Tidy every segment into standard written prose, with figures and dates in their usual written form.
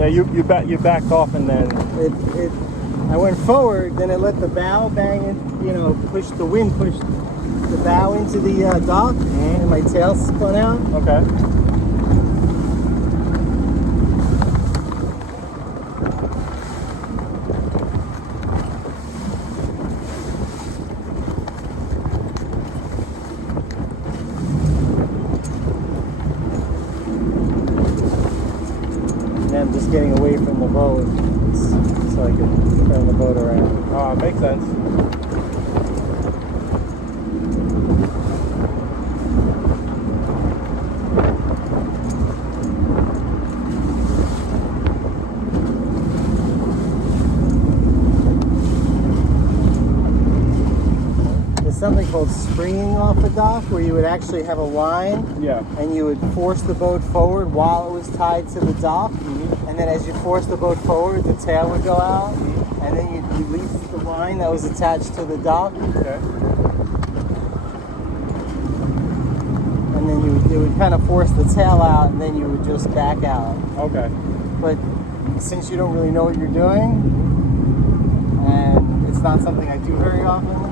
Yeah, you backed off and then... I went forward, then it let the bow bang it, push the wind, pushed the bow into the dock, and my tail spun out. Okay. And I'm just getting away from the boat so I can turn the boat around. Makes sense. Something called springing off the dock, where you would actually have a line, and you would force the boat forward while it was tied to the dock, and then as you force the boat forward, the tail would go out, and then you'd release the line that was attached to the dock, and then it would kind of force the tail out, and then you would just back out. Okay. But since you don't really know what you're doing, and it's not something I do very often,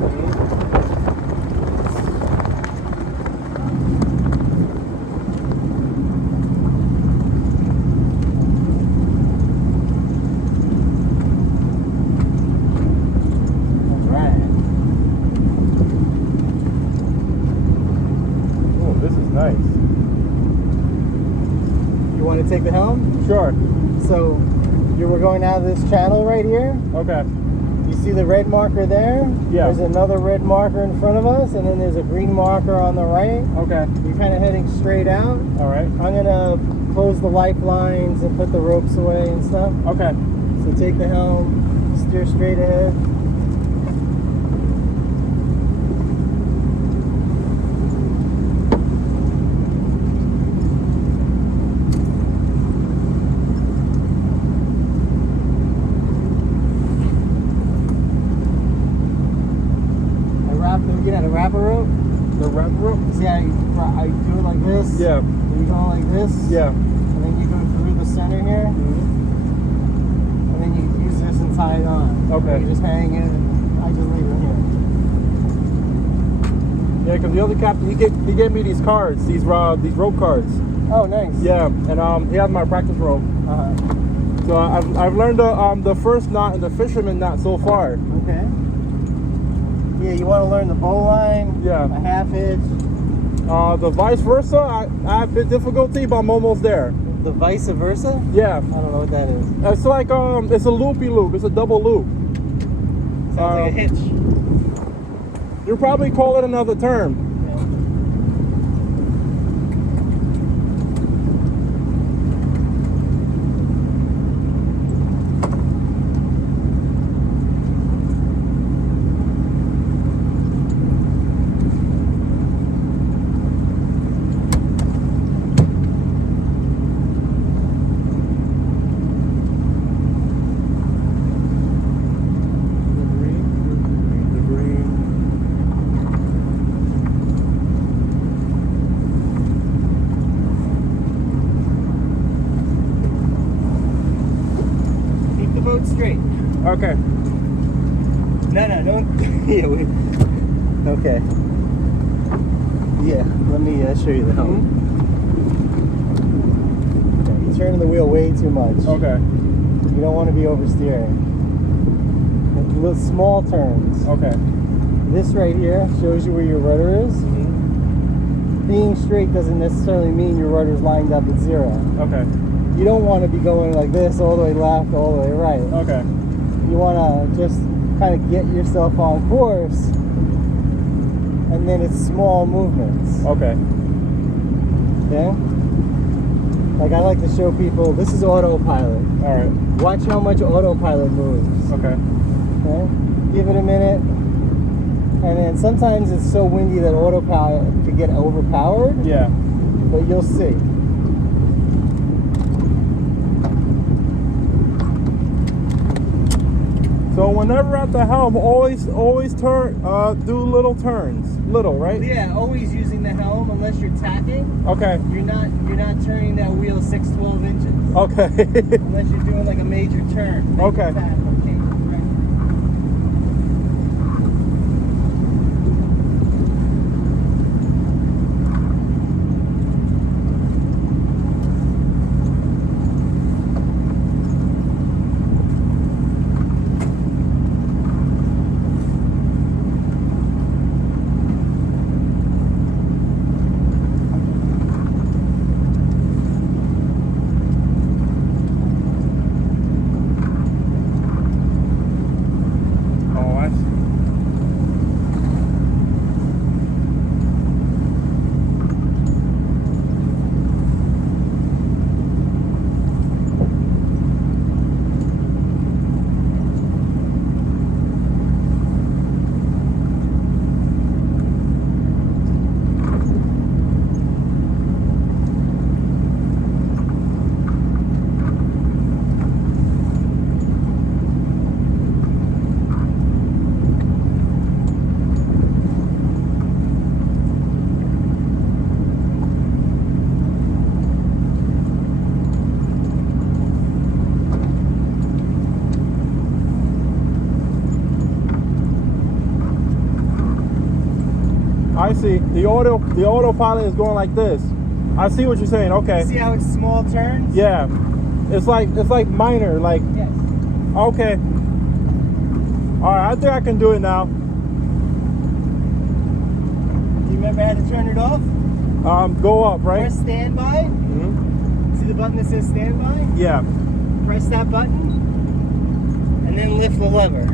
take the helm? Sure. So we're going out of this channel right here. Okay. You see the red marker there? Yeah. There's another red marker in front of us, and then there's a green marker on the right. Okay. You're kind of heading straight out. All right. I'm gonna close the lifelines and put the ropes away and stuff. Okay. So take the helm, steer straight ahead. Wrapper rope? The wrapper rope? See how I do it like this? Yeah. You go like this? Yeah. And then you go through the center here. And then you use this and tie it on. Okay. You just hang it and I just leave it here. Yeah, because the other captain, he gave me these cards, these rope cards. Oh, nice. Yeah, and he has my practice rope. So I've learned the first knot and the fisherman knot so far. Okay. Yeah, you want to learn the bowline, a half hitch. The vice versa, I have a bit difficulty, but I'm almost there. The vice versa? Yeah. I don't know what that is. It's like, it's a loopy loop. It's a double loop. Sounds like a hitch. You probably call it another term. Straight. Okay. No. Yeah. Okay. Yeah. Let me show you the helm. Okay, you're turning the wheel way too much. Okay. You don't want to be oversteering. Little small turns. Okay. This right here shows you where your rudder is. Being straight doesn't necessarily mean your rudder's lined up at zero. Okay. You don't want to be going like this all the way left, all the way right. Okay. You want to just kind of get yourself on course, and then it's small movements. Okay. Okay? Like I like to show people, this is autopilot. All right. Watch how much autopilot moves. Okay. Okay? Give it a minute. And then sometimes it's so windy that autopilot could get overpowered. Yeah. But you'll see. So So whenever at the helm, always turn, do little turns, right? Yeah, always using the helm unless you're tacking. Okay. You're not turning that wheel 6-12 inches. Okay. Unless you're doing like a major turn. Major Okay. tack, okay. Right. I see. The autopilot is going like this. I see what you're saying. Okay. See how it's small turns? Yeah. It's like minor. Like. Yes. Okay. All right. I think I can do it now. You remember how to turn it off? Go up, right? Press standby. See the button that says standby? Yeah. Press that button, and then lift the lever.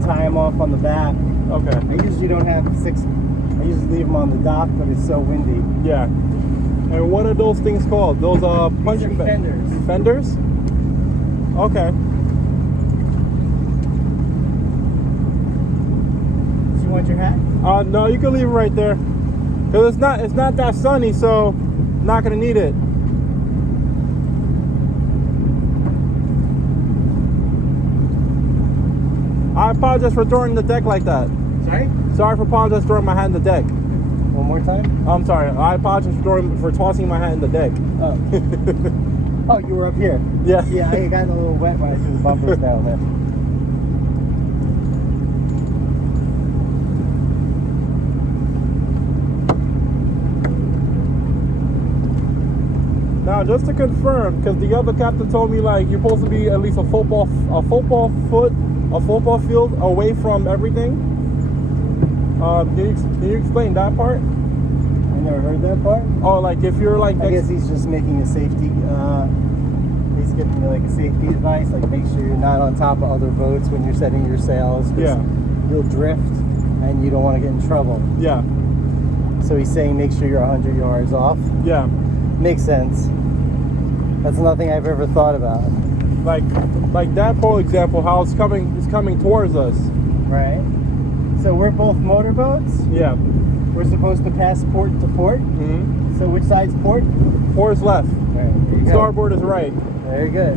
Tie them off on the back. Okay. I usually don't have 6. I usually leave them on the dock, but it's so windy. Yeah. And what are those things called? Those punching fenders. Fenders? Okay. Do you want your hat? No, you can leave it right there. Cause it's not that sunny, so not gonna need it. I apologize for throwing the deck like that. Sorry? Sorry for apologizing for throwing my hat in the deck. One more time? I'm sorry. I apologize for tossing my hat in the deck. Oh. Oh, you were up here? Yeah. Yeah, I got a little wet when I threw the bumpers down there. Now, just to confirm, because the other captain told me like you're supposed to be at least a football field away from everything. Can you explain that part? I never heard that part. Oh, like if you're like, I guess he's just making a safety. He's giving me like a safety advice, like make sure you're not on top of other boats when you're setting your sails. Yeah. You'll drift, and you don't want to get in trouble. Yeah. So he's saying make sure you're 100 yards off. Yeah. Makes sense. That's nothing I've ever thought about. Like that pole example, how it's coming towards us. Right. So we're both motorboats. Yeah. We're supposed to pass port to port. Mm-hmm. So which side's port? Port is left. Right, there you go. Starboard is right. Very good.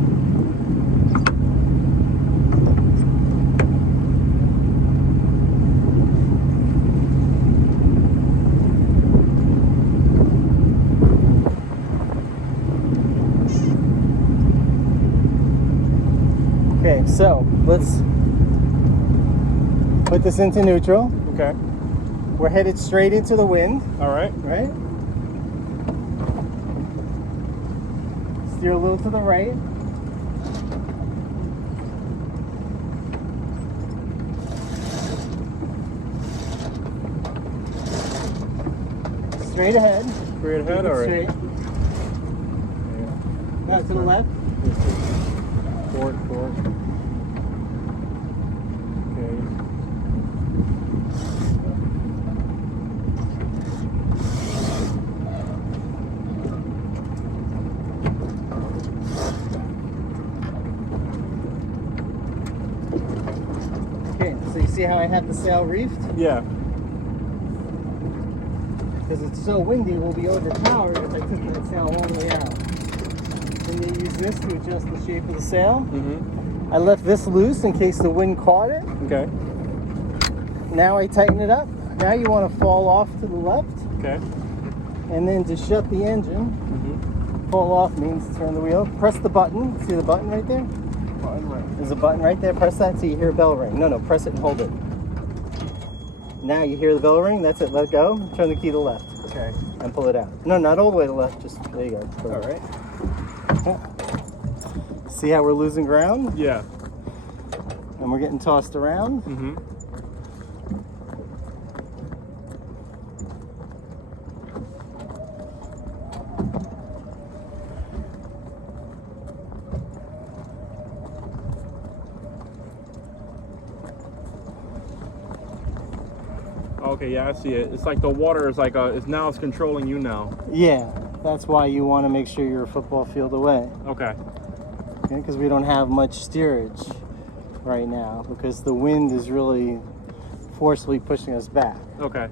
Okay, so let's put this into neutral. Okay. We're headed straight into the wind. All right. Right? steer a little to the right. Straight ahead. Straight ahead, all right. Straight. Now to the left. Forward. Okay. Okay, so you see how I have the sail reefed? Yeah. Because it's so windy, we'll be overpowered if I took that sail all the way out. And you use this to adjust the shape of the sail. Mm-hmm. I left this loose in case the wind caught it. Okay. Now I tighten it up. Now you want to fall off to the left. Okay. And then to shut the engine, fall off means turn the wheel. Press the button. See the button right there? Button right. There's a button right there. Press that so you hear a bell ring. No, press it and hold it. Now you hear the bell ring. That's it. Let go. Turn the key to left. Okay. And pull it out. No, not all the way to left. Just there you go. All right. See how we're losing ground? Yeah. And we're getting tossed around. Mm-hmm. Okay, yeah, I see it. It's like the water is like it's controlling you now. Yeah, that's why you want to make sure you're a football field away. Okay. Okay, because we don't have much steerage right now because the wind is really forcefully pushing us back. Okay.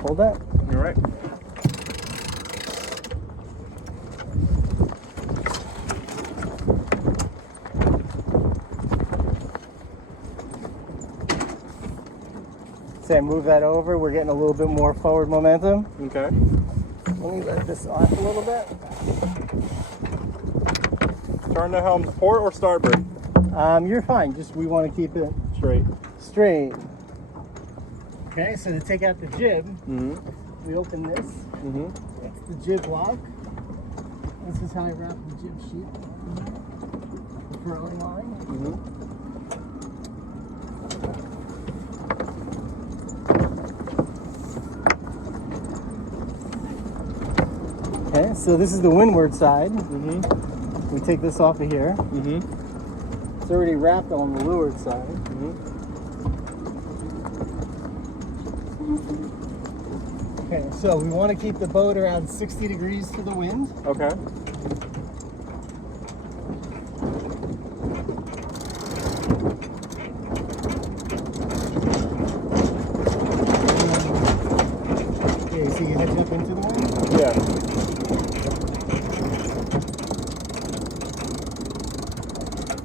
Hold that. You're right. Say, move that over. We're getting a little bit more forward momentum. Okay. Let me let this off a little bit. Turn the helm port or starboard? You're fine. Just we want to keep it Straight. straight. Okay, so to take out the jib, Mm-hmm. we open this. Mm-hmm. That's the jib lock. This is how I wrap the jib sheet. The furling line. Mm-hmm. Okay, so this is the windward side. Mm-hmm. We take this off of here. Mm-hmm. It's already wrapped on the leeward side. Mm-hmm. Okay, so we want to keep the boat around 60 degrees to the wind. Okay. Okay, so you head up into the wind? Yeah.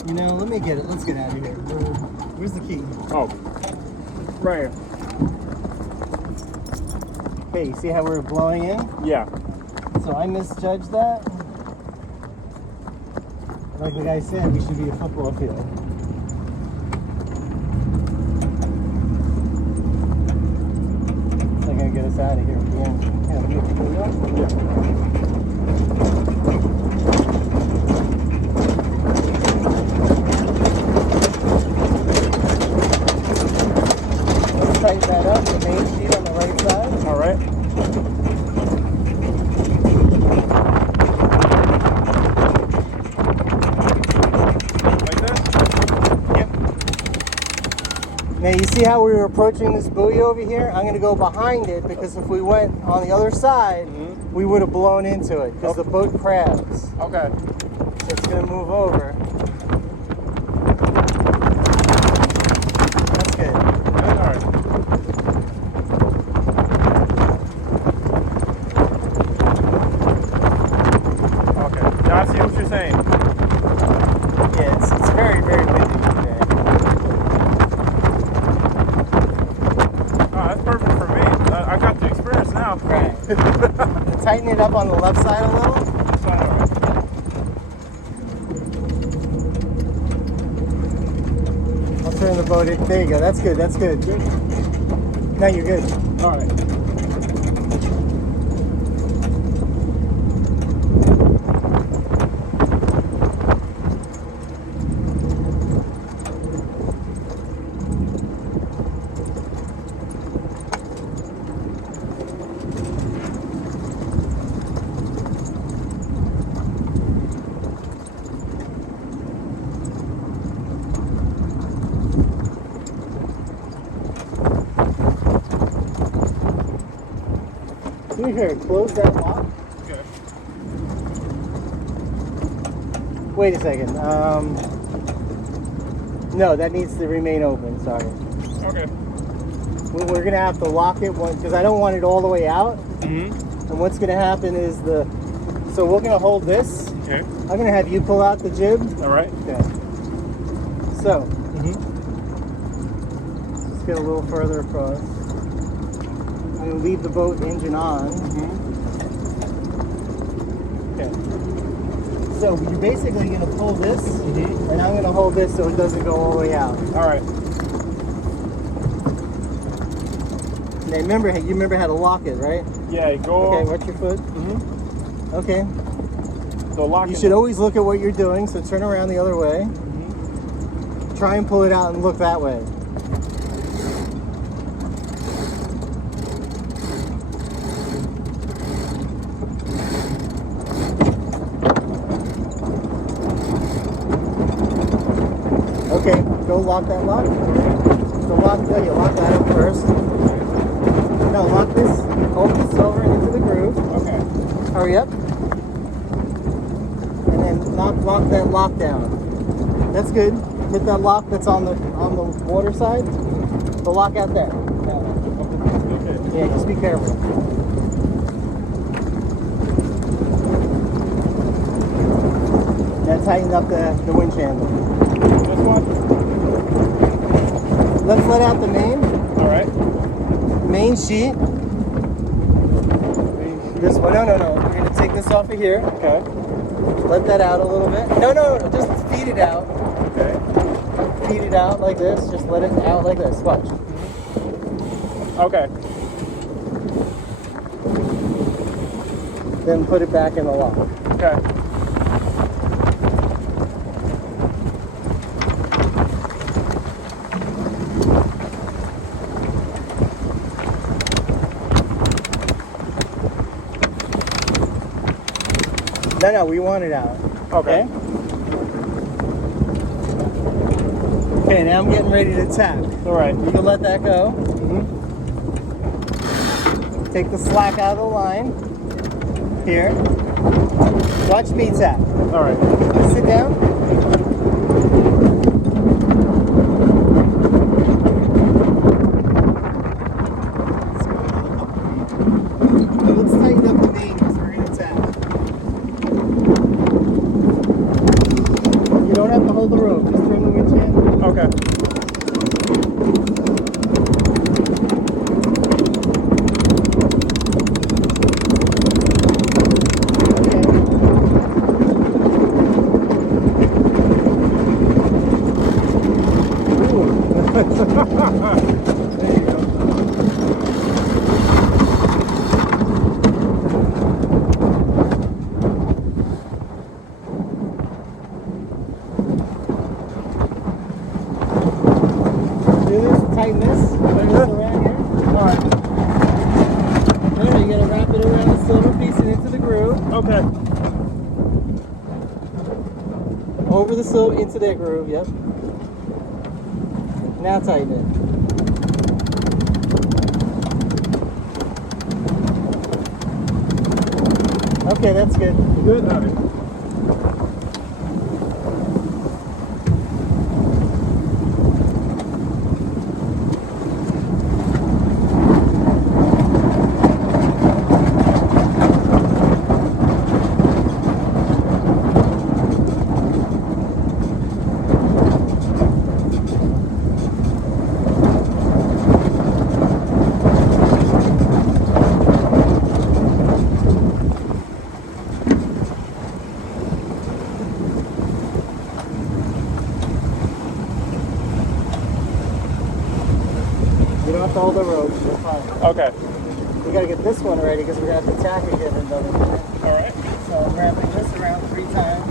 You know, let me get it. Let's get out of here. Where's the key? Oh. Right. Okay, you see how we're blowing in? Yeah. So I misjudged that. Like the guy said, we should be a football field. It's not gonna get us out of here at the end. Yeah, let me pull it up. Let's tighten that up, the main sheet on the right side. All right. Like this? Yep. Now you see how we were approaching this buoy over here? I'm going to go behind it because if we went on the other side, we would have blown into it because the boat crabs. Okay. So it's going to move over. That's good. All right. Okay. Now I see what you're saying. Yeah, it's very, very windy today. Oh, that's perfect for me. I got the experience now. Right. Tighten it up on the left side a little. That's fine, all right. I'll turn the boat in. There you go. That's good. That's good. No, you're good. All right. Here, close that lock. Okay. Wait a second. No, that needs to remain open. Sorry. Okay. We're gonna have to lock it because I don't want it all the way out. Mm-hmm. And what's gonna happen is so we're gonna hold this. Okay. I'm gonna have you pull out the jib. All right. Okay. So. Mm-hmm. Let's get a little further across. I'm gonna leave the boat engine on. Mm-hmm. Okay. So you're basically gonna pull this, mm-hmm. and I'm gonna hold this so it doesn't go all the way out. All right. Now you remember how to lock it, right? Yeah. Go. Okay. Watch your foot. Mm-hmm. Okay. So lock. You should always look at what you're doing. So turn around the other way. Mm-hmm. Try and pull it out and look that way. Okay, go lock that lock. So you lock that up first. No, lock this, hold this over into the groove. Okay. Hurry up. And then lock that lock down. That's good. Hit that lock that's on the water side. The lock out there. Okay. Yeah, just be careful. Now tighten up the winch handle. This one? Let's let out the main. All right. Main sheet. This one. No. We're going to take this off of here. Okay. Let that out a little bit. No. Just feed it out. Okay. Feed it out like this. Just let it out like this. Watch. Okay. Then put it back in the lock. Okay. No, we want it out. Okay. Okay, now I'm getting ready to tap. All right. You can let that go. Mm-hmm. Take the slack out of the line. Here. Watch me tap. All right. Sit down. Let's tighten up the main because we're going to tap. You don't have to hold the rope. Just turn the winch handle. Okay. Tighten this. Bring this around here. Alright. There, you gotta wrap it around the silver piece and into the groove. Okay. Over the silver into that groove, yep. Now tighten it. Okay, that's good. Good? Alright. locked all the ropes. We're fine. Okay. We gotta get this one ready because we're gonna have to tack again in another minute. All right. So I'm wrapping this around 3 times.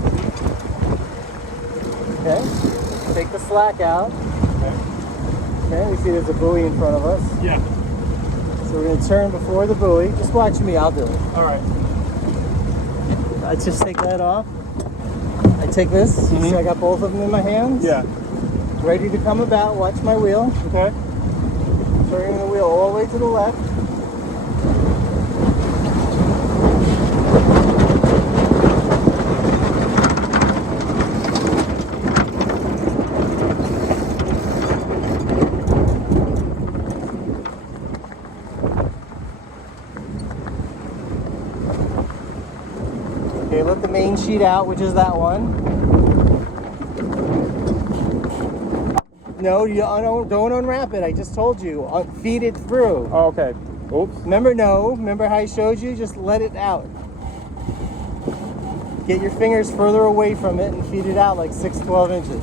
Okay. Take the slack out. Okay. Okay. We see there's a buoy in front of us. Yeah. So we're gonna turn before the buoy. Just watch me. I'll do it. All right. I just take that off. I take this. You see I got both of them in my hands. Yeah. Ready to come about. Watch my wheel. Okay. Turning the wheel all the way to the left. Okay, let the main sheet out, which is that one. No, you don't unwrap it. I just told you. Feed it through. Oh, okay. Oops. Remember how I showed you? Just let it out. Get your fingers further away from it and feed it out like 6-12 inches.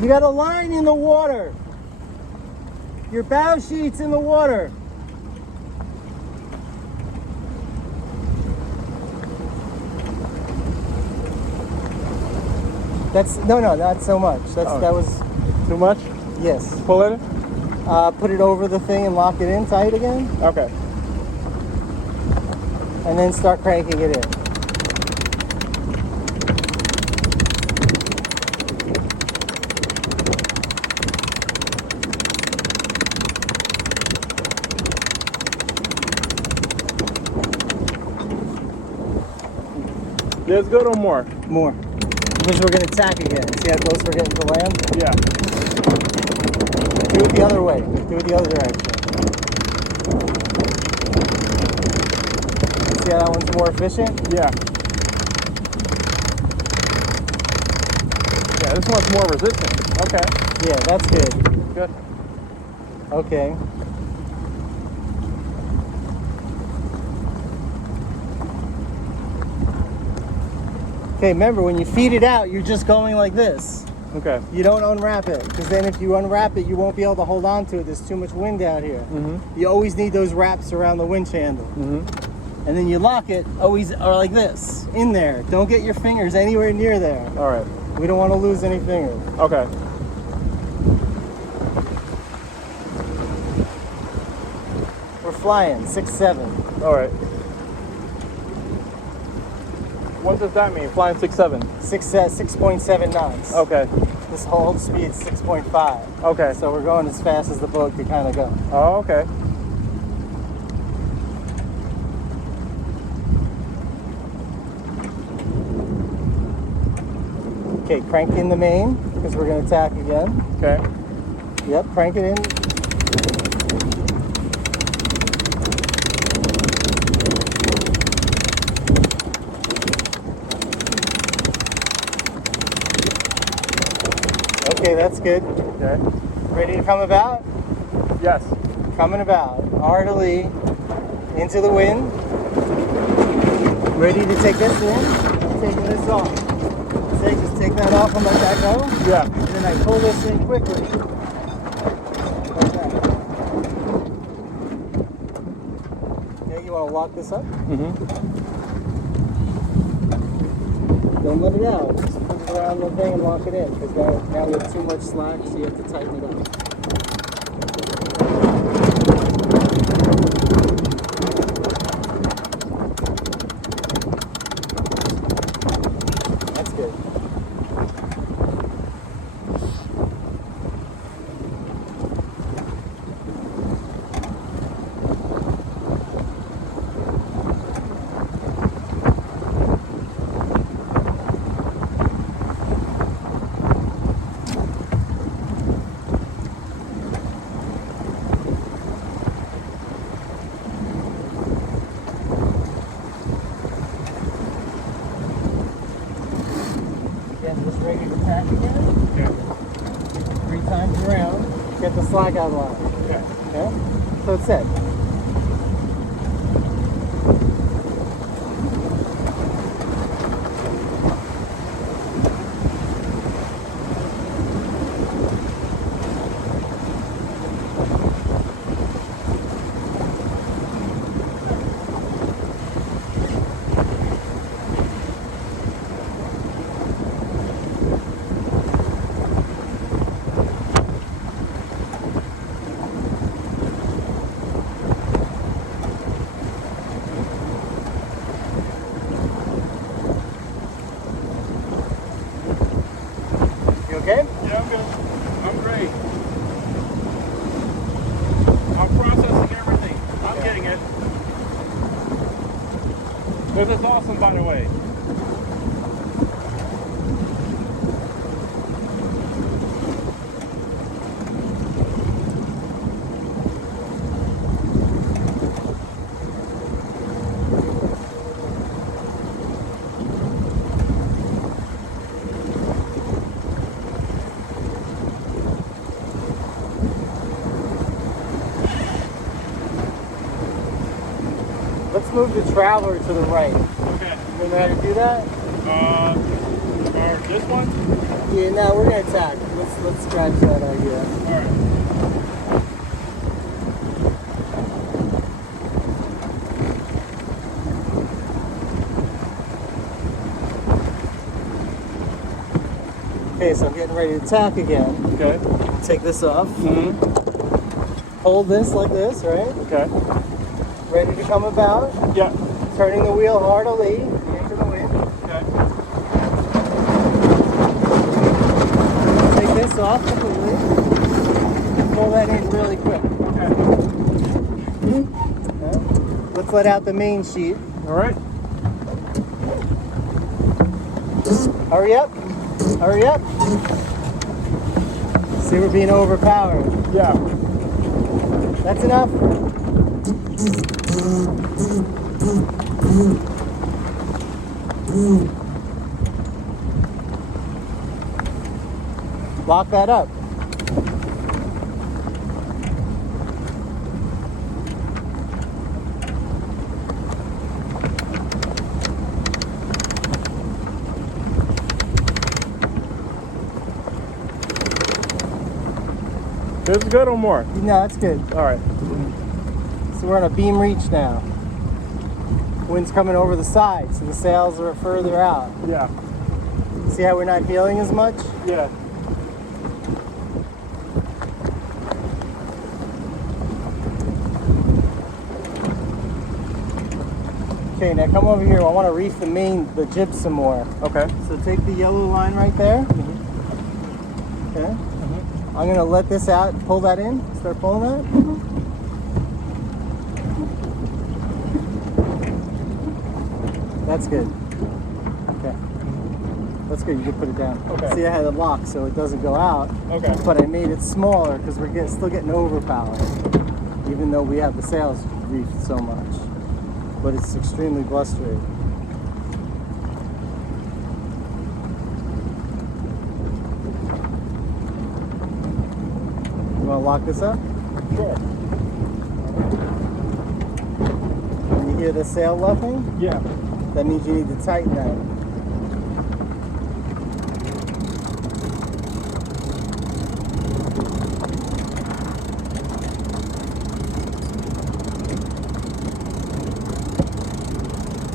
You got a line in the water. Your bow sheet's in the water. No, not so much. That was too much. Yes. Pull it. Put it over the thing and lock it in tight again. Okay. And then start cranking it in. There's good or more? More. Because we're going to tack again. See how close we're getting to land? Yeah. Do it the other way. Do it the other direction. See how that one's more efficient? Yeah. Yeah, this one's more resistant. Okay. Yeah, that's good. Good. Okay. Okay, remember, when you feed it out, you're just going like this. Okay. You don't unwrap it, because then if you unwrap it, you won't be able to hold on to it. There's too much wind out here. You always need those wraps around the winch handle. And then you lock it, always or like this, in there. Don't get your fingers anywhere near there. All right. We don't want to lose any fingers. Okay. We're flying, 6-7. All right. What does that mean? Flying 6-7? 6.7 knots. Okay. This hold speed is 6.5. Okay. So we're going as fast as the boat could kind of go. Oh, okay. Okay, crank in the main, because we're going to tack again. Okay. Yep, crank it in. Okay, that's good. Okay. Ready to come about? Yes. Coming about. Heartily into the wind. Ready to take this in. I'm taking this off. Just take that off and let that go. Yeah. And then I pull this in quickly. Like that. Yeah, you want to lock this up? Don't let it out. Just put it around the thing and lock it in, because now we have too much slack, so you have to tighten it up. That's good. Again, just ready to tack again. Yeah. get the slack out of the line. Okay. Okay? So it's set. Okay? Yeah, I'm good. I'm great. I'm processing everything. I'm getting it. This is awesome, by the way. Let's move the traveler to the right. Okay. You know how to do that? Or this one? Yeah, no, we're gonna tack. Let's scratch that idea. Alright. Okay, so I'm getting ready to tack again. Okay. Take this off. Mm-hmm. Hold this like this, right? Okay. Ready to come about. Yeah. Turning the wheel hard to lee. Into the wind. Okay. Take this off completely. Pull that in really quick. Okay. Okay. Let's let out the main sheet. Alright. Hurry up. Hurry up. See, we're being overpowered. Yeah. That's enough. Lock that up. This is good or more? No, that's good. Alright. So we're on a beam reach now. Wind's coming over the side, so the sails are further out. Yeah. See how we're not heeling as much? Yeah. Okay, now come over here. I want to reef the jib some more. Okay. So take the yellow line right there. Okay. I'm going to let this out, pull that in, start pulling that. That's good. Okay. That's good, you can put it down. Okay. See, I had it locked so it doesn't go out. Okay. But I made it smaller because we're still getting overpower, even though we have the sails reefed so much. But it's extremely blustery. You want to lock this up? Sure. When you hear the sail luffing, Yeah. that means you need to tighten that.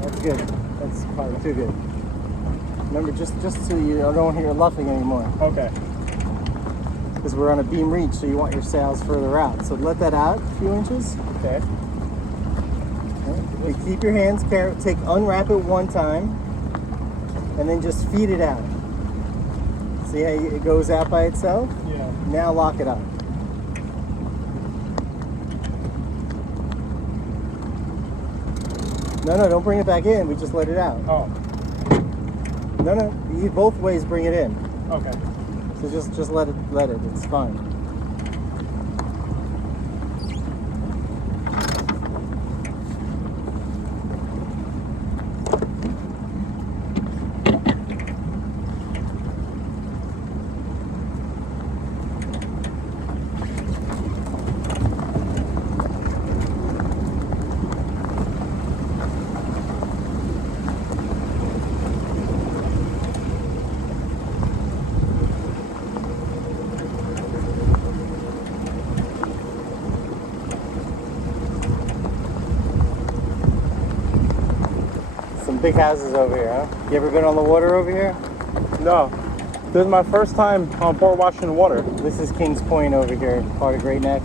That's good. That's probably too good. Remember, just so you don't hear luffing anymore. Okay. Because we're on a beam reach, so you want your sails further out. So let that out a few inches. Okay. Okay. Keep your hands careful. Unwrap it one time, and then just feed it out. See how it goes out by itself? Yeah. Now lock it up. No, don't bring it back in. We just let it out. Oh. No. You both ways bring it in. Okay. So just let it. It's fine. big houses over here, huh? You ever been on the water over here? No. This is my first time on board watching the water. This is Kings Point over here, part of Great Neck.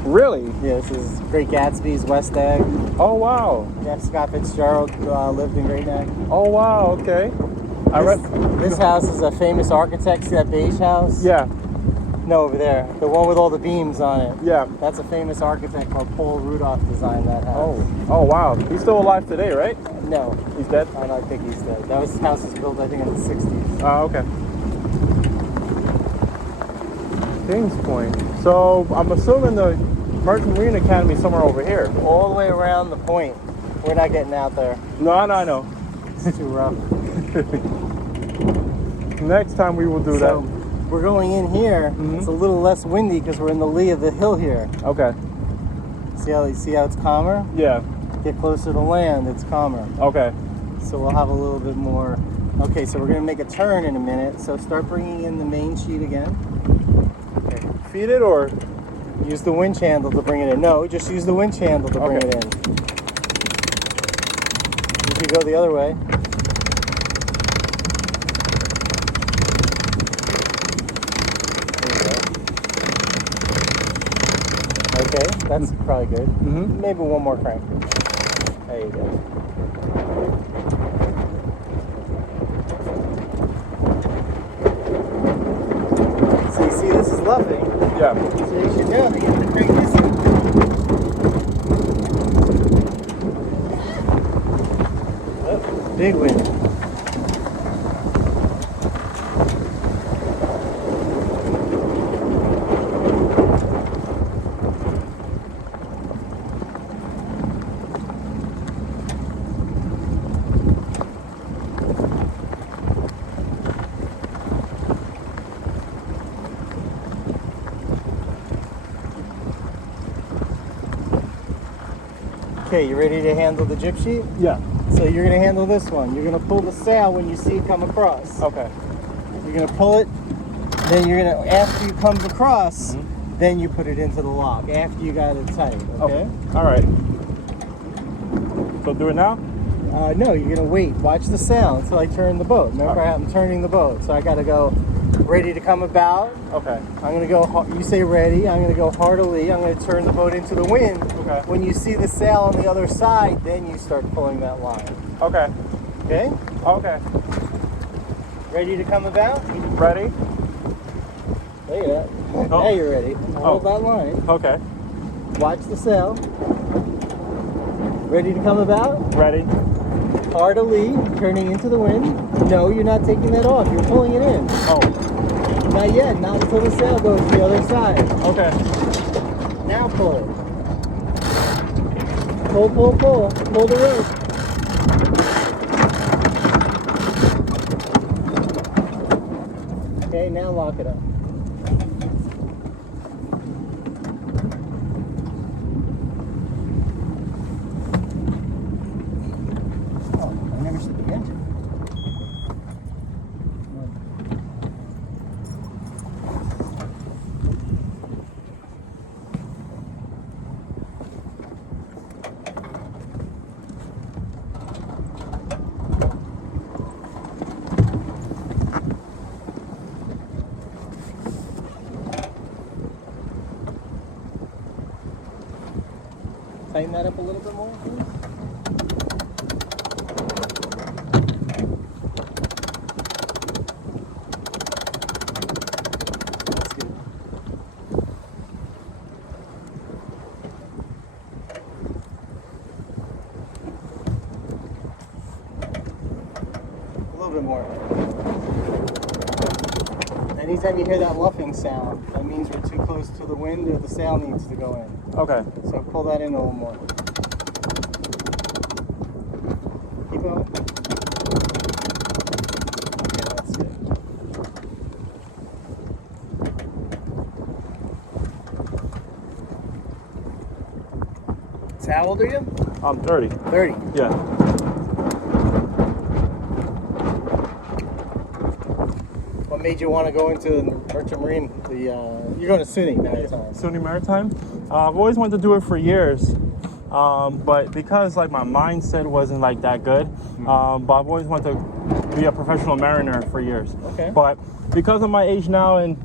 Really? Yeah, this is Great Gatsby's West Egg. Oh, wow. Jeff Scott Fitzgerald lived in Great Neck. Oh, wow, okay. This house is a famous architect. See that beige house? Yeah. No, over there. The one with all the beams on it. Yeah. That's a famous architect called Paul Rudolph designed that house. Oh, wow. He's still alive today, right? No. He's dead? I don't think he's dead. That house was built, I think, in the 60s. Oh, okay. Kings Point. So I'm assuming the Merchant Marine Academy is somewhere over here. All the way around the point. We're not getting out there. No, I know. It's too rough. Next time we will do that. We're going in here. It's a little less windy because we're in the lee of the hill here. Okay. See how it's calmer? Yeah. Get closer to land, it's calmer. Okay. So we'll have a little bit more. Okay, so we're going to make a turn in a minute. So start bringing in the main sheet again. Okay. Feed it or? Use the winch handle to bring it in. No, just use the winch handle to bring it in. You could go the other way. Okay, that's probably good. Maybe one more crank. There you go. So you see this is luffing. Yeah. So you should know that you have to crank this in. Oh, big wind. Okay, you ready to handle the jib sheet? Yeah. So you're going to handle this one. You're going to pull the sail when you see it come across. Okay. You're going to pull it, then you're going to, after it comes across, then you put it into the lock, after you got it tight, okay? All right. So do it now? No, you're going to wait. Watch the sail until I turn the boat. Remember, I'm turning the boat, so I got to go ready to come about. Okay. I'm going to go, you say ready, I'm going to go heartily, I'm going to turn the boat into the wind. Okay. When you see the sail on the other side, then you start pulling that line. Okay. Okay? Okay. Ready to come about? Ready? There you go. Oh. Now you're ready. Hold that line. Okay. Watch the sail. Ready to come about? Ready. Heartily, turning into the wind. No, you're not taking that off. You're pulling it in. Oh. Not yet. Not until the sail goes to the other side. Okay. Now pull it. Pull, pull, pull. Pull the rope. Okay, now lock it up. Oh, I never said the engine. Tighten that up a little bit more, please. That's good. A little bit more. Anytime you hear that luffing sound, that means we're too close to the wind or the sail needs to go in. Okay. So pull that in a little more. Keep going. Okay, that's good. So how old are you? I'm 30. 30. Yeah. What made you want to go into the Merchant Marine? You're going to SUNY Maritime. SUNY Maritime. I've always wanted to do it for years. But because like my mindset wasn't like that good, but I've always wanted to be a professional mariner for years. Okay. But because of my age now and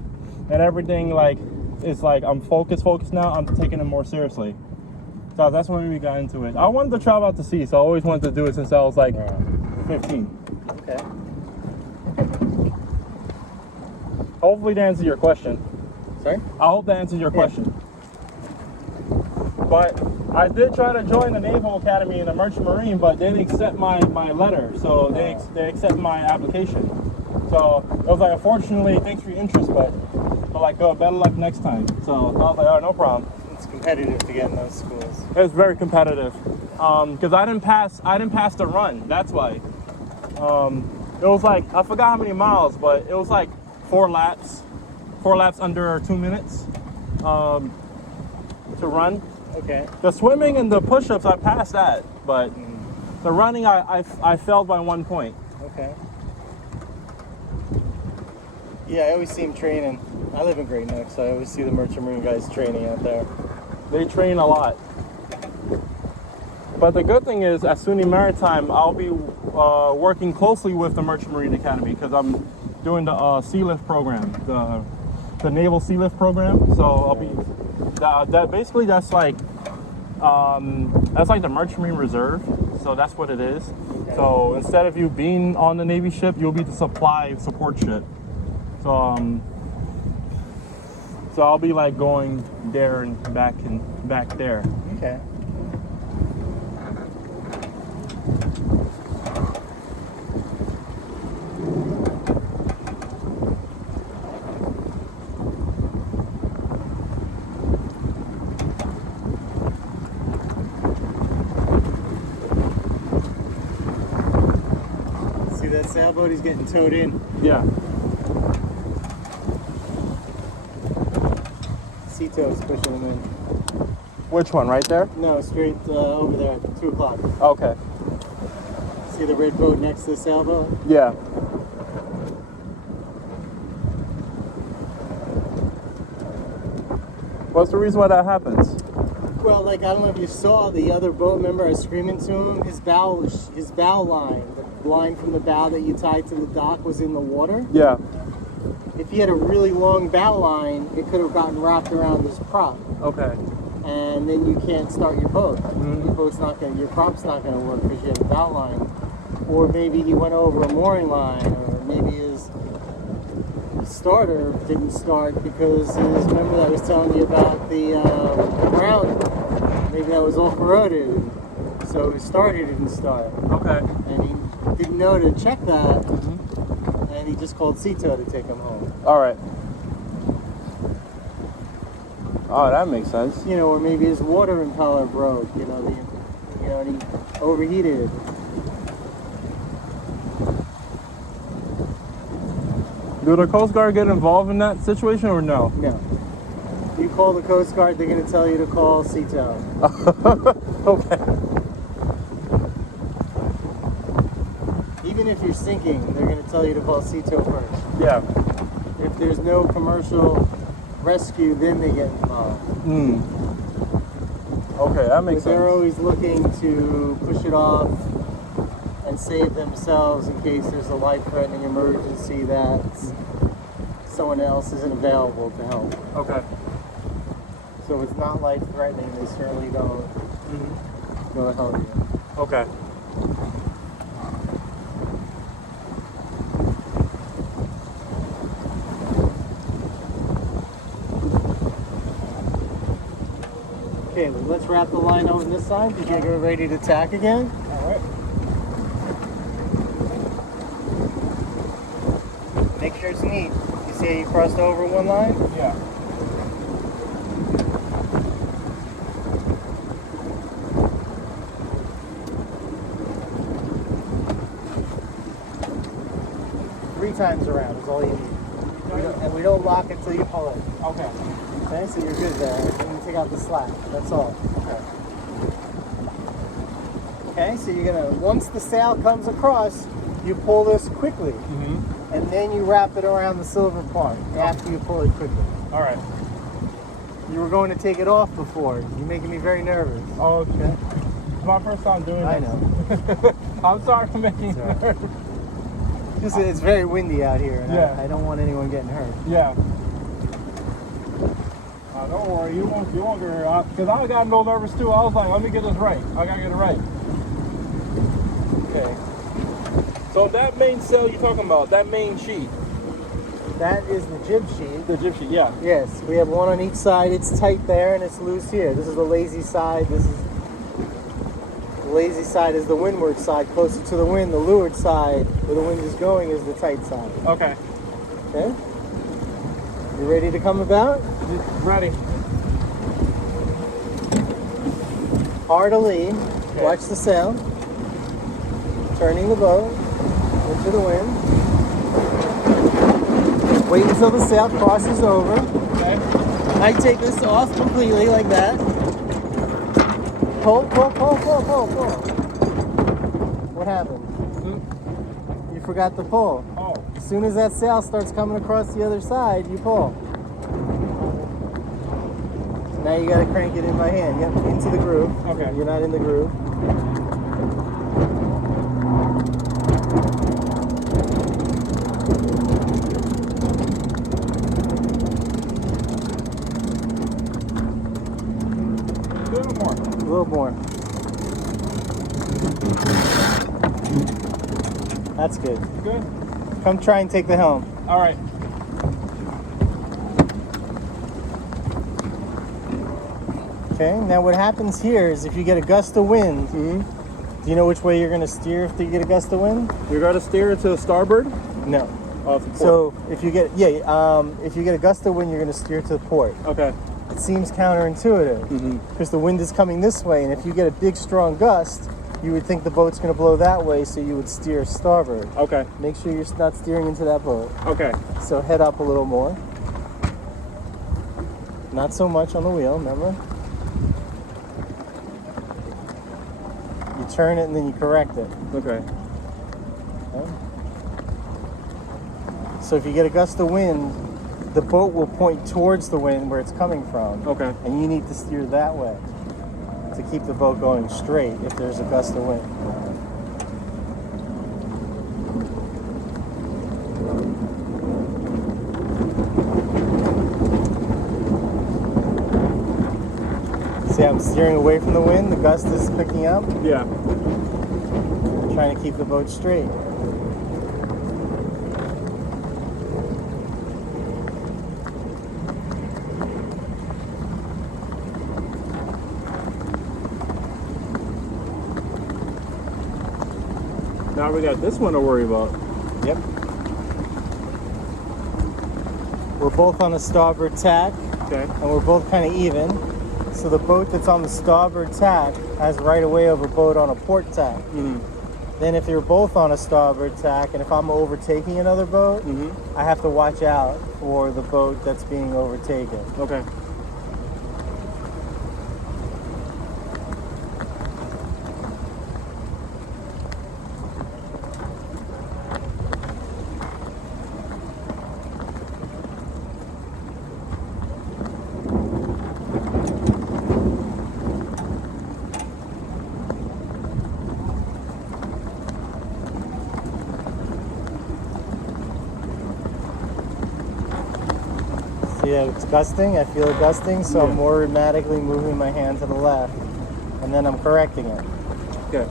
everything, like it's like I'm focused now. I'm taking it more seriously. So that's when we got into it. I wanted to travel out to sea, so I always wanted to do it since I was like 15. Okay. Hopefully that answers your question. Sorry? I hope that answers your question. But I did try to join the Naval Academy in the Merchant Marine, but they didn't accept my letter, so they accept my application. So it was like, unfortunately, thanks for your interest, but like, better luck next time. So I was like, oh, no problem. It's competitive to get in those schools. It's very competitive, because I didn't pass the run. That's why. It was like, I forgot how many miles, but it was like 4 laps under 2 minutes to run. Okay. The swimming and the push-ups, I passed that, but the running, I failed by 1 point. Okay. Yeah, I always see them training. I live in Great Neck, so I always see the Merchant Marine guys training out there. They train a lot. But the good thing is, at SUNY Maritime, I'll be working closely with the Merchant Marine Academy because I'm doing the sea lift program, the naval sea lift program. So I'll be basically that's like the Merchant Marine Reserve. So that's what it is. Okay. So instead of you being on the Navy ship, you'll be the support ship. So I'll be like going there and back there. Okay. See that sailboat? He's getting towed in. Yeah. Sea tows pushing him in. Which one? Right there? No, straight over there at 2 o'clock. Okay. See the red boat next to the sailboat? Yeah. What's the reason why that happens? Well, like, I don't know if you saw the other boat member, I was screaming to him, his bow line, the line from the bow that you tied to the dock was in the water. Yeah. If he had a really long bow line, it could have gotten wrapped around his prop. Okay. And then you can't start your boat. Your prop's not gonna work because you have a bow line. Or maybe he went over a mooring line, or maybe his starter didn't start because remember that I was telling you about the ground, maybe that was all corroded, so his starter didn't start. Okay. And he didn't know to check that, and he just called Sea Tow to take him home. All right. Oh, that makes sense. You know, or maybe his water impeller broke. And he overheated. Do the Coast Guard get involved in that situation or no? No. You call the Coast Guard, they're going to tell you to call Sea Tow. Okay. Even if you're sinking, they're going to tell you to call Sea Tow first. Yeah. If there's no commercial rescue, then they get involved. Okay, that makes sense. They're always looking to push it off and save themselves in case there's a life-threatening emergency that someone else isn't available to help. Okay. So if it's not life-threatening, they certainly don't go to help you. Okay. Okay, well, let's wrap the line over this side. Did you get ready to tack again? All right. Make sure it's neat. You see you crossed over one line? Yeah. Three times around is all you need. And we don't lock it till you pull it. Okay. Okay, so you're good there. And you take out the slack. That's all. Okay. Okay, so you're gonna, once the sail comes across, you pull this quickly. And then you wrap it around the silver part after you pull it quickly. All right. You were going to take it off before. You're making me very nervous. Oh, okay. It's my first time doing I it. know. I'm sorry for making you nervous. Just, it's very windy out here, and Yeah. I don't want anyone getting hurt. Yeah. Don't worry, you won't get hurt. Because I got a little nervous too. I was like, let me get this right. I gotta get it right. Okay. So that main sail you're talking about, that main sheet. That is the jib sheet. The jib sheet, yeah. Yes, we have one on each side. It's tight there and it's loose here. This is the lazy side. The lazy side is the windward side, closer to the wind. The leeward side, where the wind is going, is the tight side. Okay. Okay? You ready to come about? Ready. Hard to lead. Okay. Watch the sail. Turning the boat into the wind. Wait until the sail crosses over. Okay. I take this off completely like that. Pull, pull, pull, pull, pull, pull. What happened? You forgot to pull. Oh. As soon as that sail starts coming across the other side, you pull. Now you gotta crank it in by hand. Yep, into the groove. Okay. You're not in the groove. A little more. A little more. That's good. Good? Come try and take the helm. All right. Okay, now what happens here is if you get a gust of wind, do you know which way you're going to steer if you get a gust of wind? You're going to steer it to the starboard? No. Oh, to port. So if you get if you get a gust of wind, you're going to steer to the port. Okay. It seems counterintuitive because the wind is coming this way, and if you get a big strong gust, you would think the boat's going to blow that way, so you would steer starboard. Okay. Make sure you're not steering into that boat. Okay. So head up a little more. Not so much on the wheel, remember? You turn it and then you correct it. Okay. Okay? So if you get a gust of wind, the boat will point towards the wind where it's coming from. Okay. And you need to steer that way to keep the boat going straight if there's a gust of wind. See, I'm steering away from the wind, the gust is picking up. Yeah. I'm trying to keep the boat straight. Now we got this one to worry about. Yep. We're both on a starboard tack. Okay. And we're both kind of even. So the boat that's on the starboard tack has right away over boat on a port tack. Then if you're both on a starboard tack, and if I'm overtaking another boat, I have to watch out for the boat that's being overtaken. Okay. See, it's gusting. I feel it gusting, so I'm more automatically moving my hand to the left, and then I'm correcting it. Okay.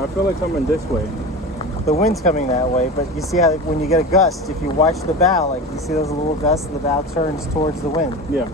I feel like coming this way. The wind's coming that way, but you see how when you get a gust, if you watch the bow, like you see those little gusts, the bow turns towards the wind. Yeah.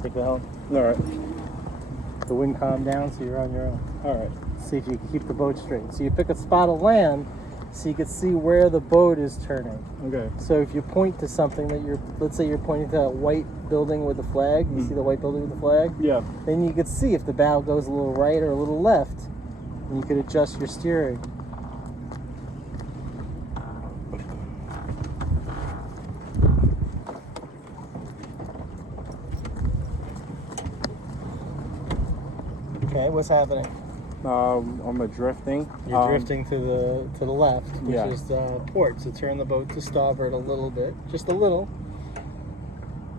Take the helm. All right. The wind calmed down, so you're on your own. All right. See if you can keep the boat straight. So you pick a spot of land, so you can see where the boat is turning. Okay. So if you point to something that let's say you're pointing to that white building with the flag, you see the white building with the flag? Yeah. Then you could see if the bow goes a little right or a little left, and you could adjust your steering. Okay, what's happening? I'm drifting. You're drifting to the left, which Yeah. is port. So turn the boat to starboard a little bit, just a little.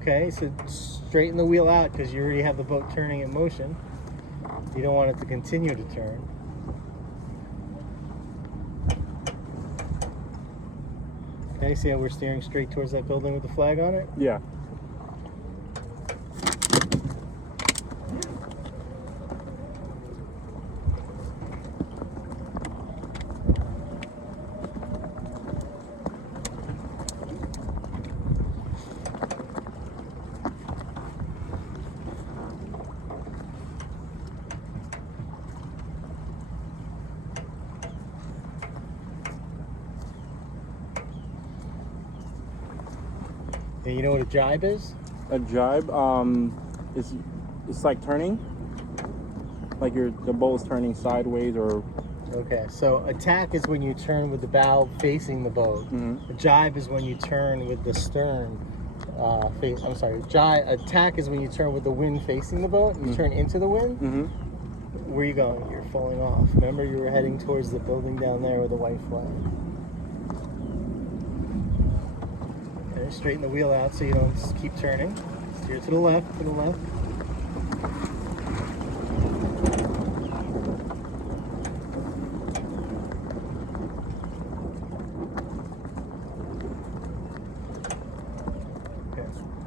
Okay, so straighten the wheel out because you already have the boat turning in motion. You don't want it to continue to turn. Okay, see how we're steering straight towards that building with the flag on it? Yeah. And you know what a jibe is? A jibe, it's like turning. Like the boat is turning sideways or. Okay, so attack is when you turn with the bow facing the boat. Mm-hmm. A jibe is when you turn with the stern face. I'm sorry. Attack is when you turn with the wind facing the boat. You turn into the wind. Mm-hmm. Where are you going? You're falling off. Remember, you were heading towards the building down there with the white flag. Okay, straighten the wheel out so you don't just keep turning. Steer to the left, to the left.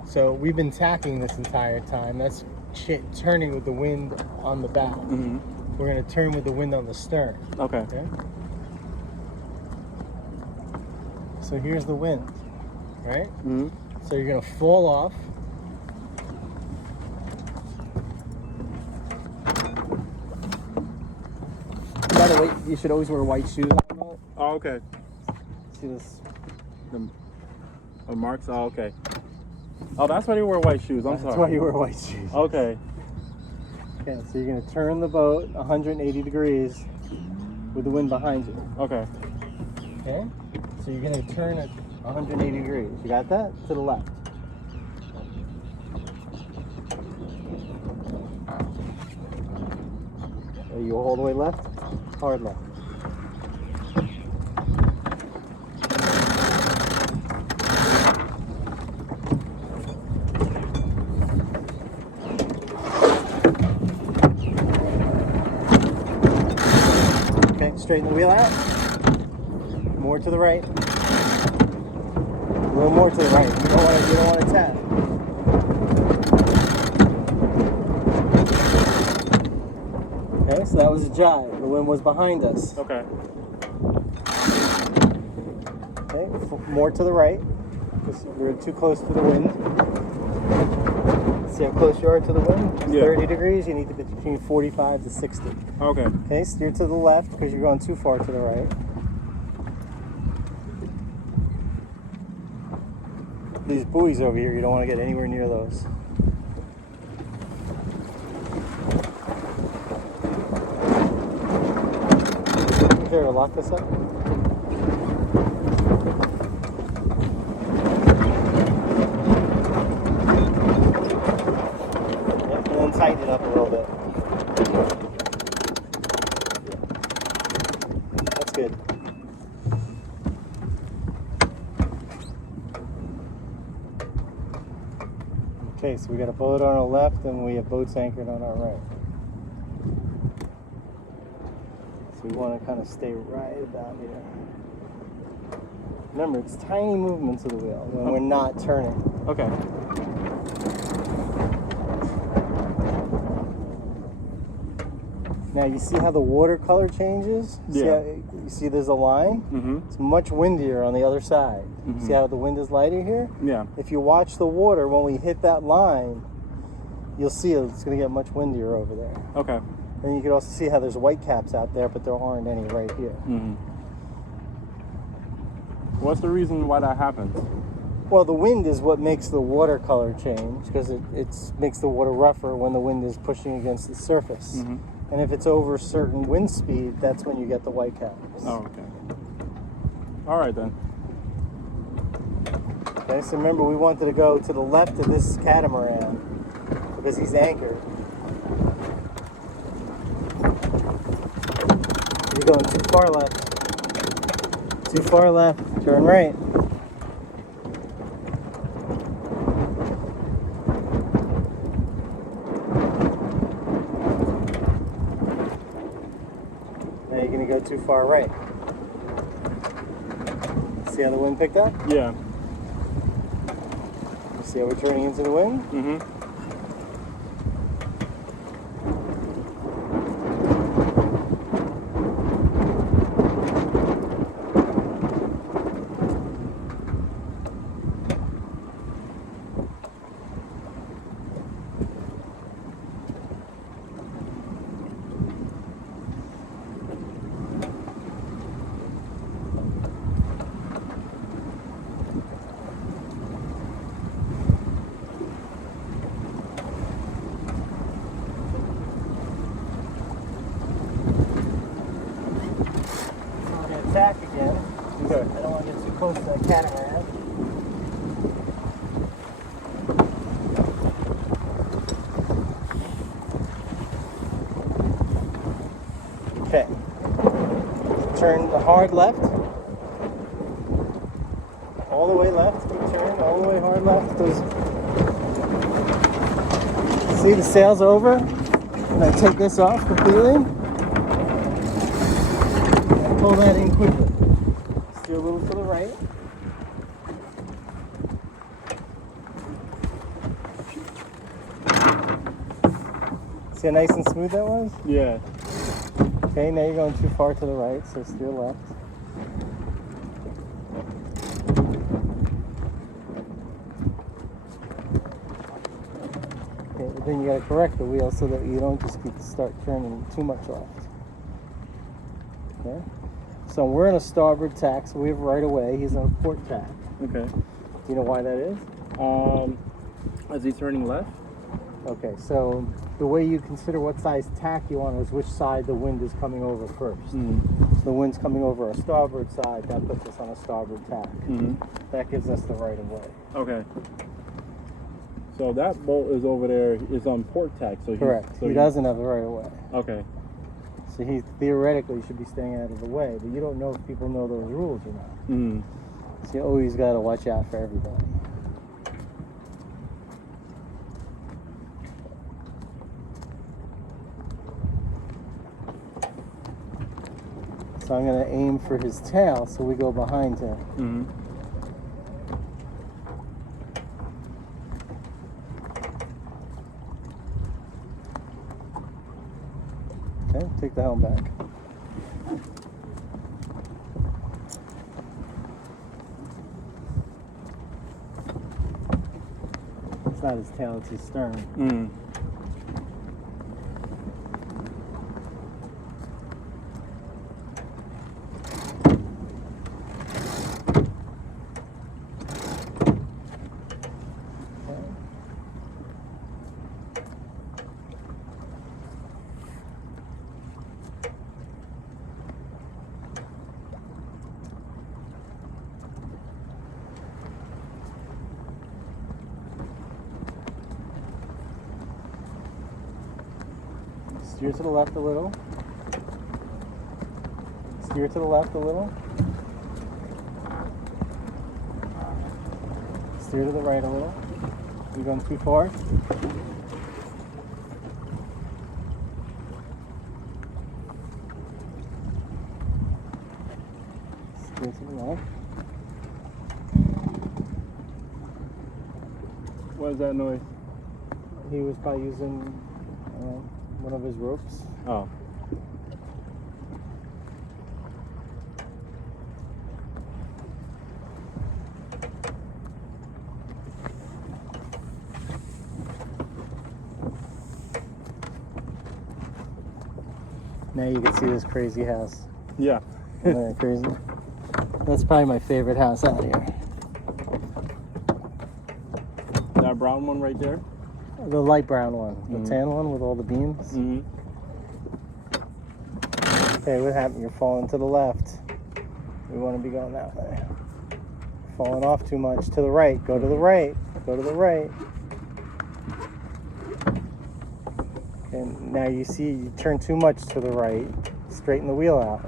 So we've been tacking this entire time. That's turning with the wind on the bow. Mm-hmm. We're going to turn with the wind on the stern. Okay. So here's the wind, right? Mm-hmm. So you're going to fall off. By the way, you should always wear white shoes on the boat. Oh, okay. See this? The marks? Oh, okay. Oh, that's why you wear white shoes. I'm sorry. That's why you wear white shoes. Okay. Okay, so you're going to turn the boat 180 degrees with the wind behind you. Okay. Okay? So you're going to turn it 180 degrees. You got that? To the left. Are you all the way left? Hard left. Straighten the wheel out. More to the right. A little more to the right. You don't want to tap. Okay, so that was a jibe. The wind was behind us. Okay. Okay, more to the right. Because we're too close to the wind. See how close you are to the wind? It's 30 degrees. You need to be between 45 to 60. Okay. Okay, steer to the left because you're going too far to the right. These buoys over here, you don't want to get anywhere near those. Here, lock this up. Yep, and then tighten it up a little bit. That's good. Okay, so we got a boat on our left and we have boats anchored on our right. So we want to kind of stay right about here. Remember, it's tiny movements of the wheel when we're not turning. Okay. Now you see how the water color changes? Yeah. You see there's a line? Mm-hmm. It's much windier on the other side. Mm-hmm. See how the wind is lighter here? Yeah. If you watch the water, when we hit that line, you'll see it's going to get much windier over there. Okay. And you can also see how there's white caps out there, but there aren't any right here. Mm-hmm. What's the reason why that happens? Well, the wind is what makes the watercolor change, because it makes the water rougher when the wind is pushing against the surface. Mm-hmm. And if it's over a certain wind speed, that's when you get the white caps. Oh, okay. All right then. Okay, so remember we wanted to go to the left of this catamaran because he's anchored. You're going too far left. Too far left. Turn right. Now you're going to go too far right. See how the wind picked up? Yeah. See how we're turning into the wind? Mm-hmm. Attack again. Okay. I don't want to get too close to that catamaran. Okay. Turn the hard left. All the way left. Keep turning. All the way hard left. See the sail's over? And I take this off completely. Pull that in quickly. Steer a little to the right. See how nice and smooth that was? Yeah. Okay, now you're going too far to the right, so steer left. Okay, but then you gotta correct the wheel so that you don't just start turning too much left. Okay? So we're in a starboard tack, so we have right away. He's on a port tack. Okay. Do you know why that is? Is he turning left? Okay, so the way you consider what size tack you want is which side the wind is coming over first. Mm-hmm. So the wind's coming over our starboard side, that puts us on a starboard tack. Mm-hmm. That gives us the right of way. Okay. So that boat is over there, is on port tack. So Correct. He doesn't have the right of way. Okay. So he theoretically should be staying out of the way, but you don't know if people know those rules or not. Mm-hmm. So you always got to watch out for everybody. So I'm going to aim for his tail, so we go behind him. Mm-hmm. Okay, take the helm back. It's not his tail, it's his stern. Mm-hmm. Steer to the left a little. Steer to the left a little. Steer to the right a little. You're going too far. Steer to the left. What is that noise? He was probably using one of his ropes. Oh. Now you can see this crazy house. Yeah. Isn't that crazy? That's probably my favorite house out here. That brown one right there? The light brown one. Mm-hmm. The tan one with all the beams. Mm-hmm. Okay, what happened? You're falling to the left. We want to be going that way. Falling off too much. To the right. Go to the right. Go to the right. And now you see you turn too much to the right. Straighten the wheel out.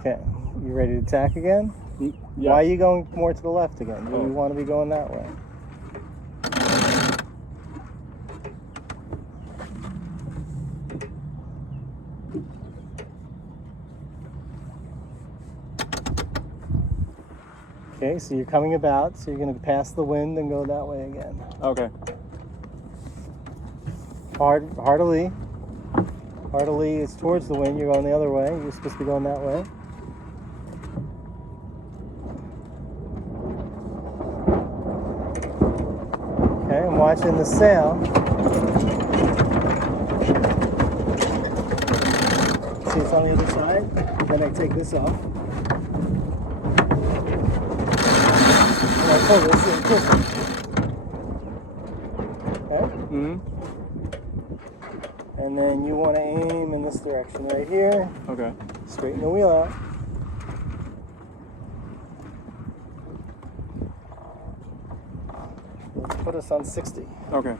Okay, you ready to tack again? Yeah. Why are you going more to the left again? You want to be going that way. Okay, so you're coming about, so you're going to pass the wind and go that way again. Okay. Heartily. Heartily is towards the wind. You're going the other way. You're supposed to be going that way. Okay, I'm watching the sail. See, it's on the other side. Then I take this off. And I pull this and push it. Okay? Mm-hmm. And then you want to aim in this direction right here. Okay. Straighten the wheel out. Let's put us on 60. Okay.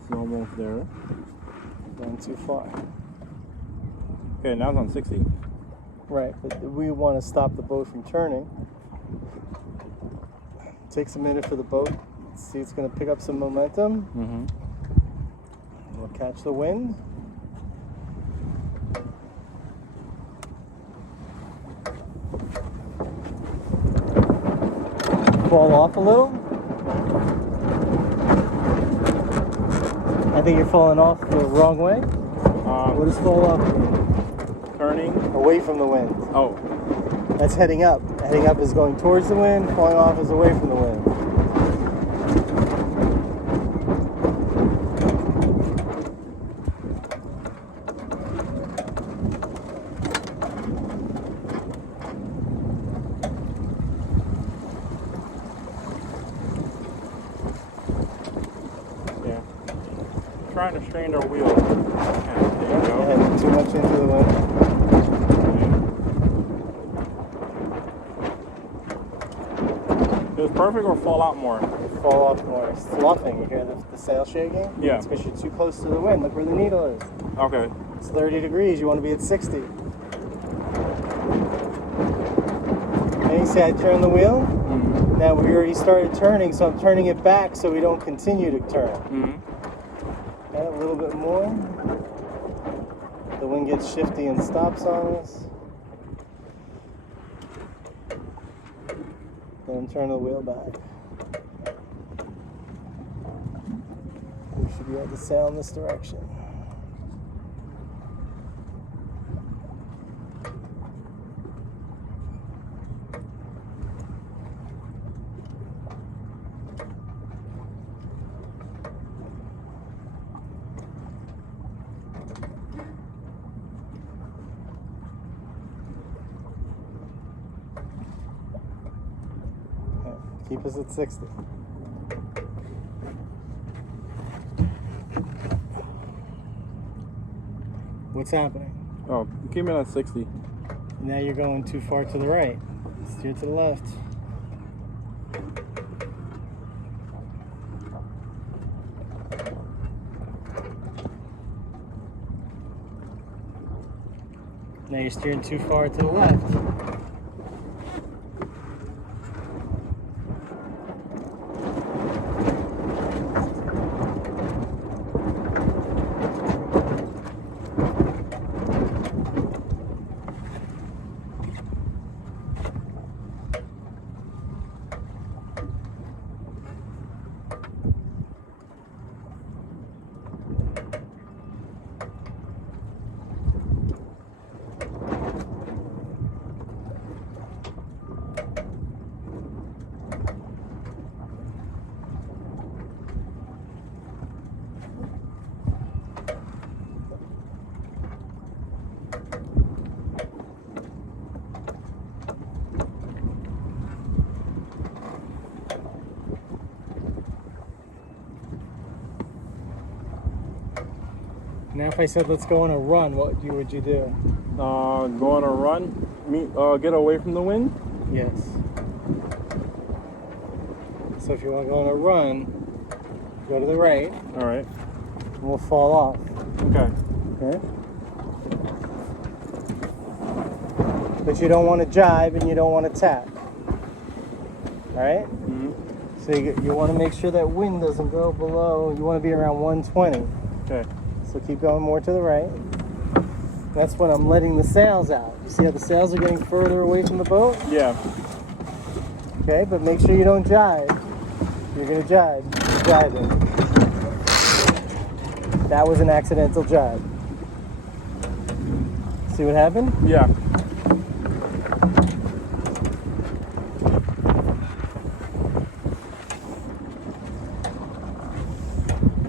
It's almost there. Going too far. Okay, now it's on 60. Right, but we want to stop the boat from turning. Takes a minute for the boat. See, it's going to pick up some momentum. Mm-hmm. We'll catch the wind. Fall off a little. I think you're falling off the wrong way. What does fall off mean? Turning. Away from the wind. Oh. That's heading up. Heading up is going towards the wind. Falling off is away from the wind. Trying to strain our wheel. There you go. Heading too much into the wind. It was perfect or fall out more? Fall off more. It's fluffing. You hear the sail shaking? Yeah. It's because you're too close to the wind. Look where the needle is. Okay. It's 30 degrees. You want to be at 60. And you see I turn the wheel? Mm-hmm. Now we already started turning, so I'm turning it back so we don't continue to turn. Mm-hmm. Okay, a little bit more. The wind gets shifty and stops on us. Then turn the wheel back. We should be able to sail in this direction. Keep us at 60. What's happening? Oh, keep it at 60. Now you're going too far to the right. Steer to the left. Now you're steering too far to the left. now if I said let's go on a run, what would you do? Go on a run, get away from the wind? Yes. So if you want to go on a run, go to the right. All right. And we'll fall off. Okay. Okay? But you don't want to jibe and you don't want to tack. All right? Mm-hmm. So you want to make sure that wind doesn't go below. You want to be around 120. Okay. So keep going more to the right. That's when I'm letting the sails out. You see how the sails are getting further away from the boat? Yeah. Okay, but make sure you don't jibe. You're going to jibe. You're jibing. That was an accidental jibe. See what happened? Yeah.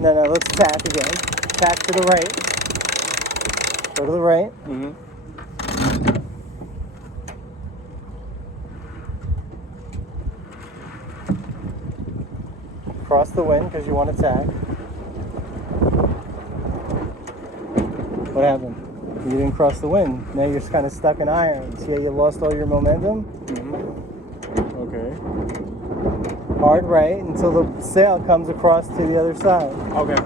No, let's tack again. Tack to the right. Go to the right. Mm-hmm. Cross the wind because you want to tack. What happened? You didn't cross the wind. Now you're kind of stuck in irons. See how you lost all your momentum? Mm-hmm. Okay. Hard right until the sail comes across to the other side. Okay.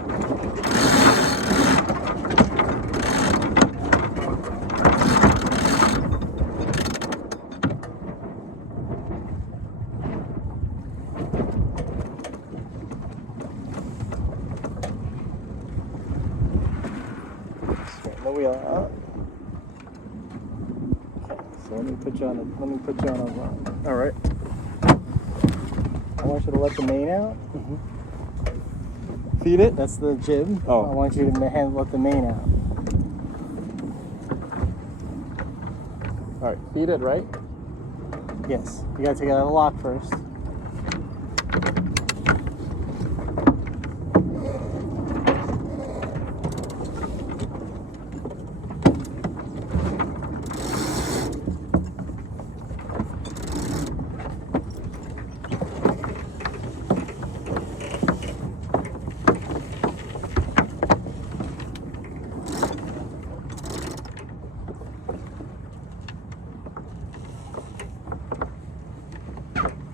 Straighten the wheel out. Okay, so let me put you on a run. All right. I want you to let the main out. Mm-hmm. Feed it? That's the jib. Oh. I want you to let the main out. All right. Feed it, right? Yes. You gotta take it out of the lock first.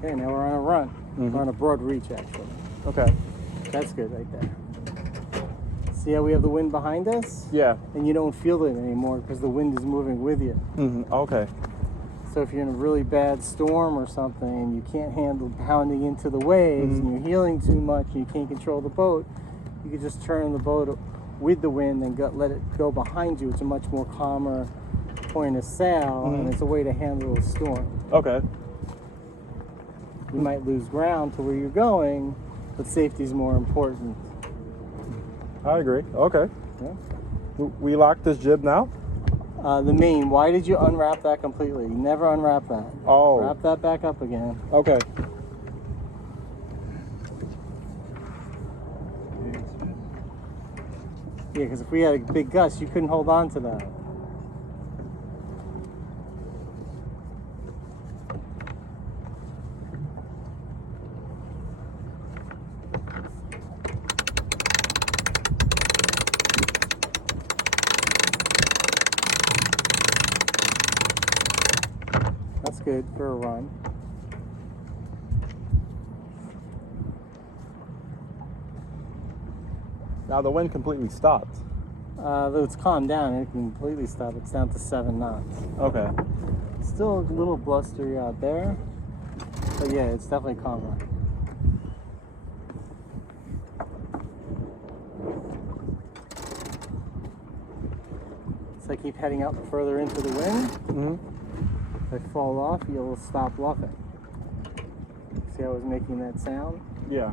Okay, now we're on a run. Mm-hmm. We're on a broad reach, actually. Okay. That's good right there. See how we have the wind behind us? Yeah. And you don't feel it anymore because the wind is moving with you. Mm-hmm. Okay. So if you're in a really bad storm or something and you can't handle pounding into the waves and you're heeling too much and you can't control the boat, you can just turn the boat with the wind and let it go behind you. It's a much more calmer point of sail and it's a way to handle a storm. Okay. You might lose ground to where you're going, but safety is more important. I agree. Okay. Yeah. We lock this jib now? The main, why did you unwrap that completely? You never unwrap that. Oh. Wrap that back up again. Okay. Yeah, because if we had a big gust, you couldn't hold on to that. That's good for a run. Now the wind completely stopped. Though it's calmed down, it can completely stop. It's down to 7 knots. Okay. Still a little blustery out there, but yeah, it's definitely calmer. So I keep heading out further into the wind. Mm-hmm. If I fall off, you'll stop luffing. See how I was making that sound? Yeah.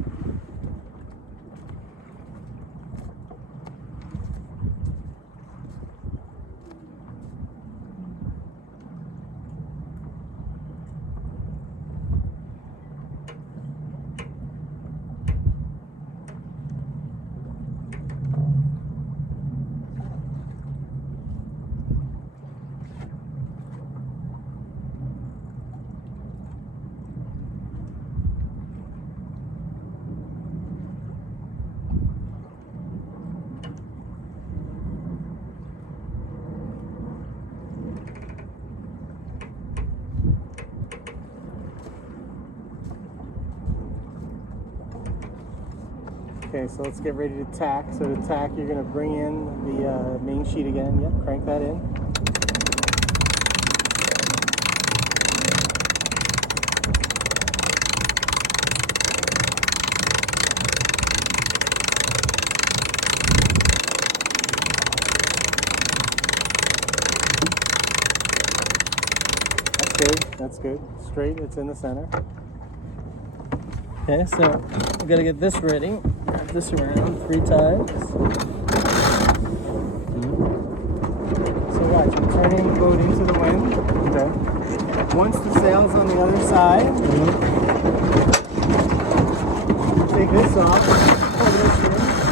Okay, so let's get ready to tack. So to tack, you're going to bring in the main sheet again. Yep, crank that in. That's good. Straight, it's in the center. Okay, so we gotta get this ready. Wrap this around 3 times. So watch, I'm turning the boat into the wind. Okay. Once the sail's on the other side, take this off, pull this in.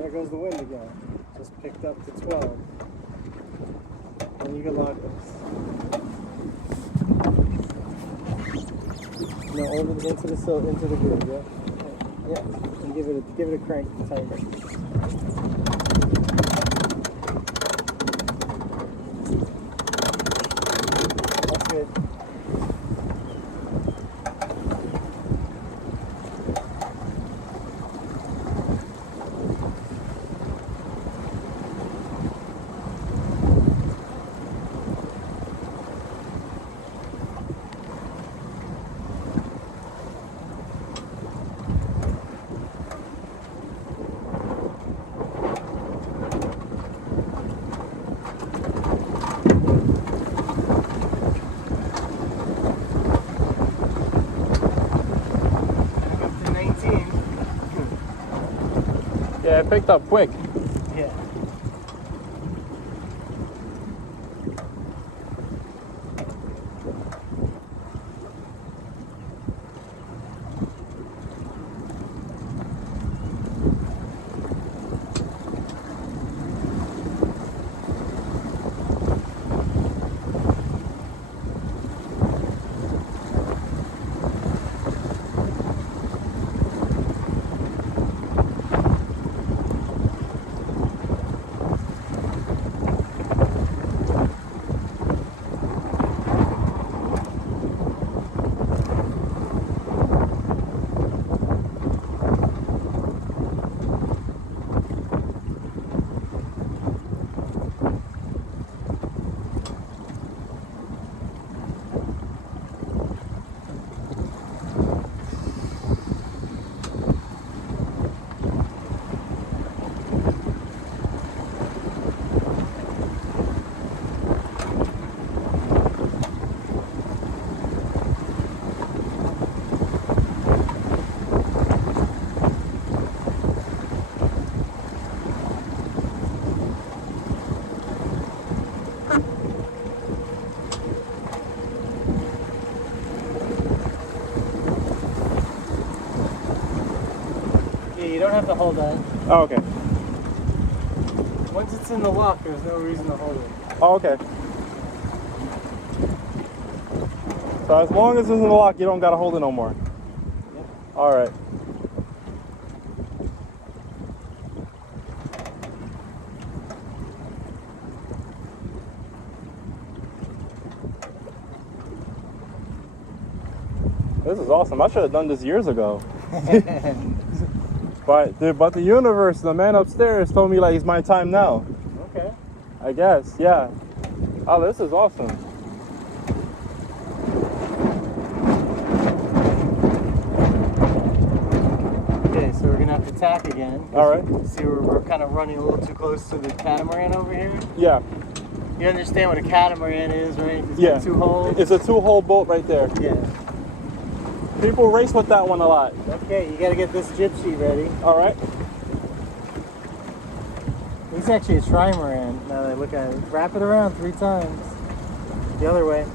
There goes the wind again. Just picked up to 12. And you can lock this. No, over into the groove, yeah. Yeah. And give it a crank tighter. That's good. Yeah, it picked up quick. Yeah. You don't have to hold that. Oh, okay. Once it's in the lock, there's no reason to hold it. Oh, okay. So as long as it's in the lock, you don't gotta hold it no more. Yep. All right. This is awesome. I should have done this years ago. But the universe, the man upstairs told me like it's my time now. Okay. I guess, yeah. Oh, this is awesome. Okay, so we're gonna have to tack again. All right. See, we're kind of running a little too close to the catamaran over here. Yeah. You understand what a catamaran is, right? It's Yeah. got 2 holes. It's a 2-hole boat right there. Yeah. People race with that one a lot. Okay, you gotta get this jib sheet ready. All right. He's actually a trimaran, now that I look at it. Wrap it around 3 times. The other way.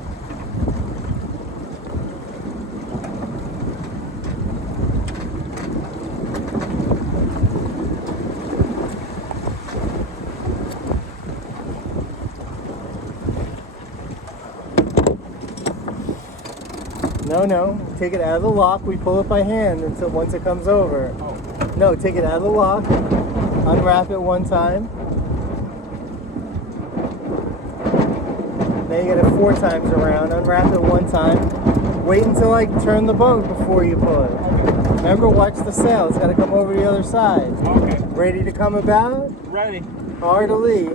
No. Take it out of the lock. We pull it by hand until once it comes over. Oh. No, take it out of the lock. Unwrap it 1 time. Now you get it 4 times around. Unwrap it 1 time. Wait until I turn the boat before you pull it. Remember, watch the sail. It's got to come over the other side. Okay. Ready to come about? Ready. Hard to lee.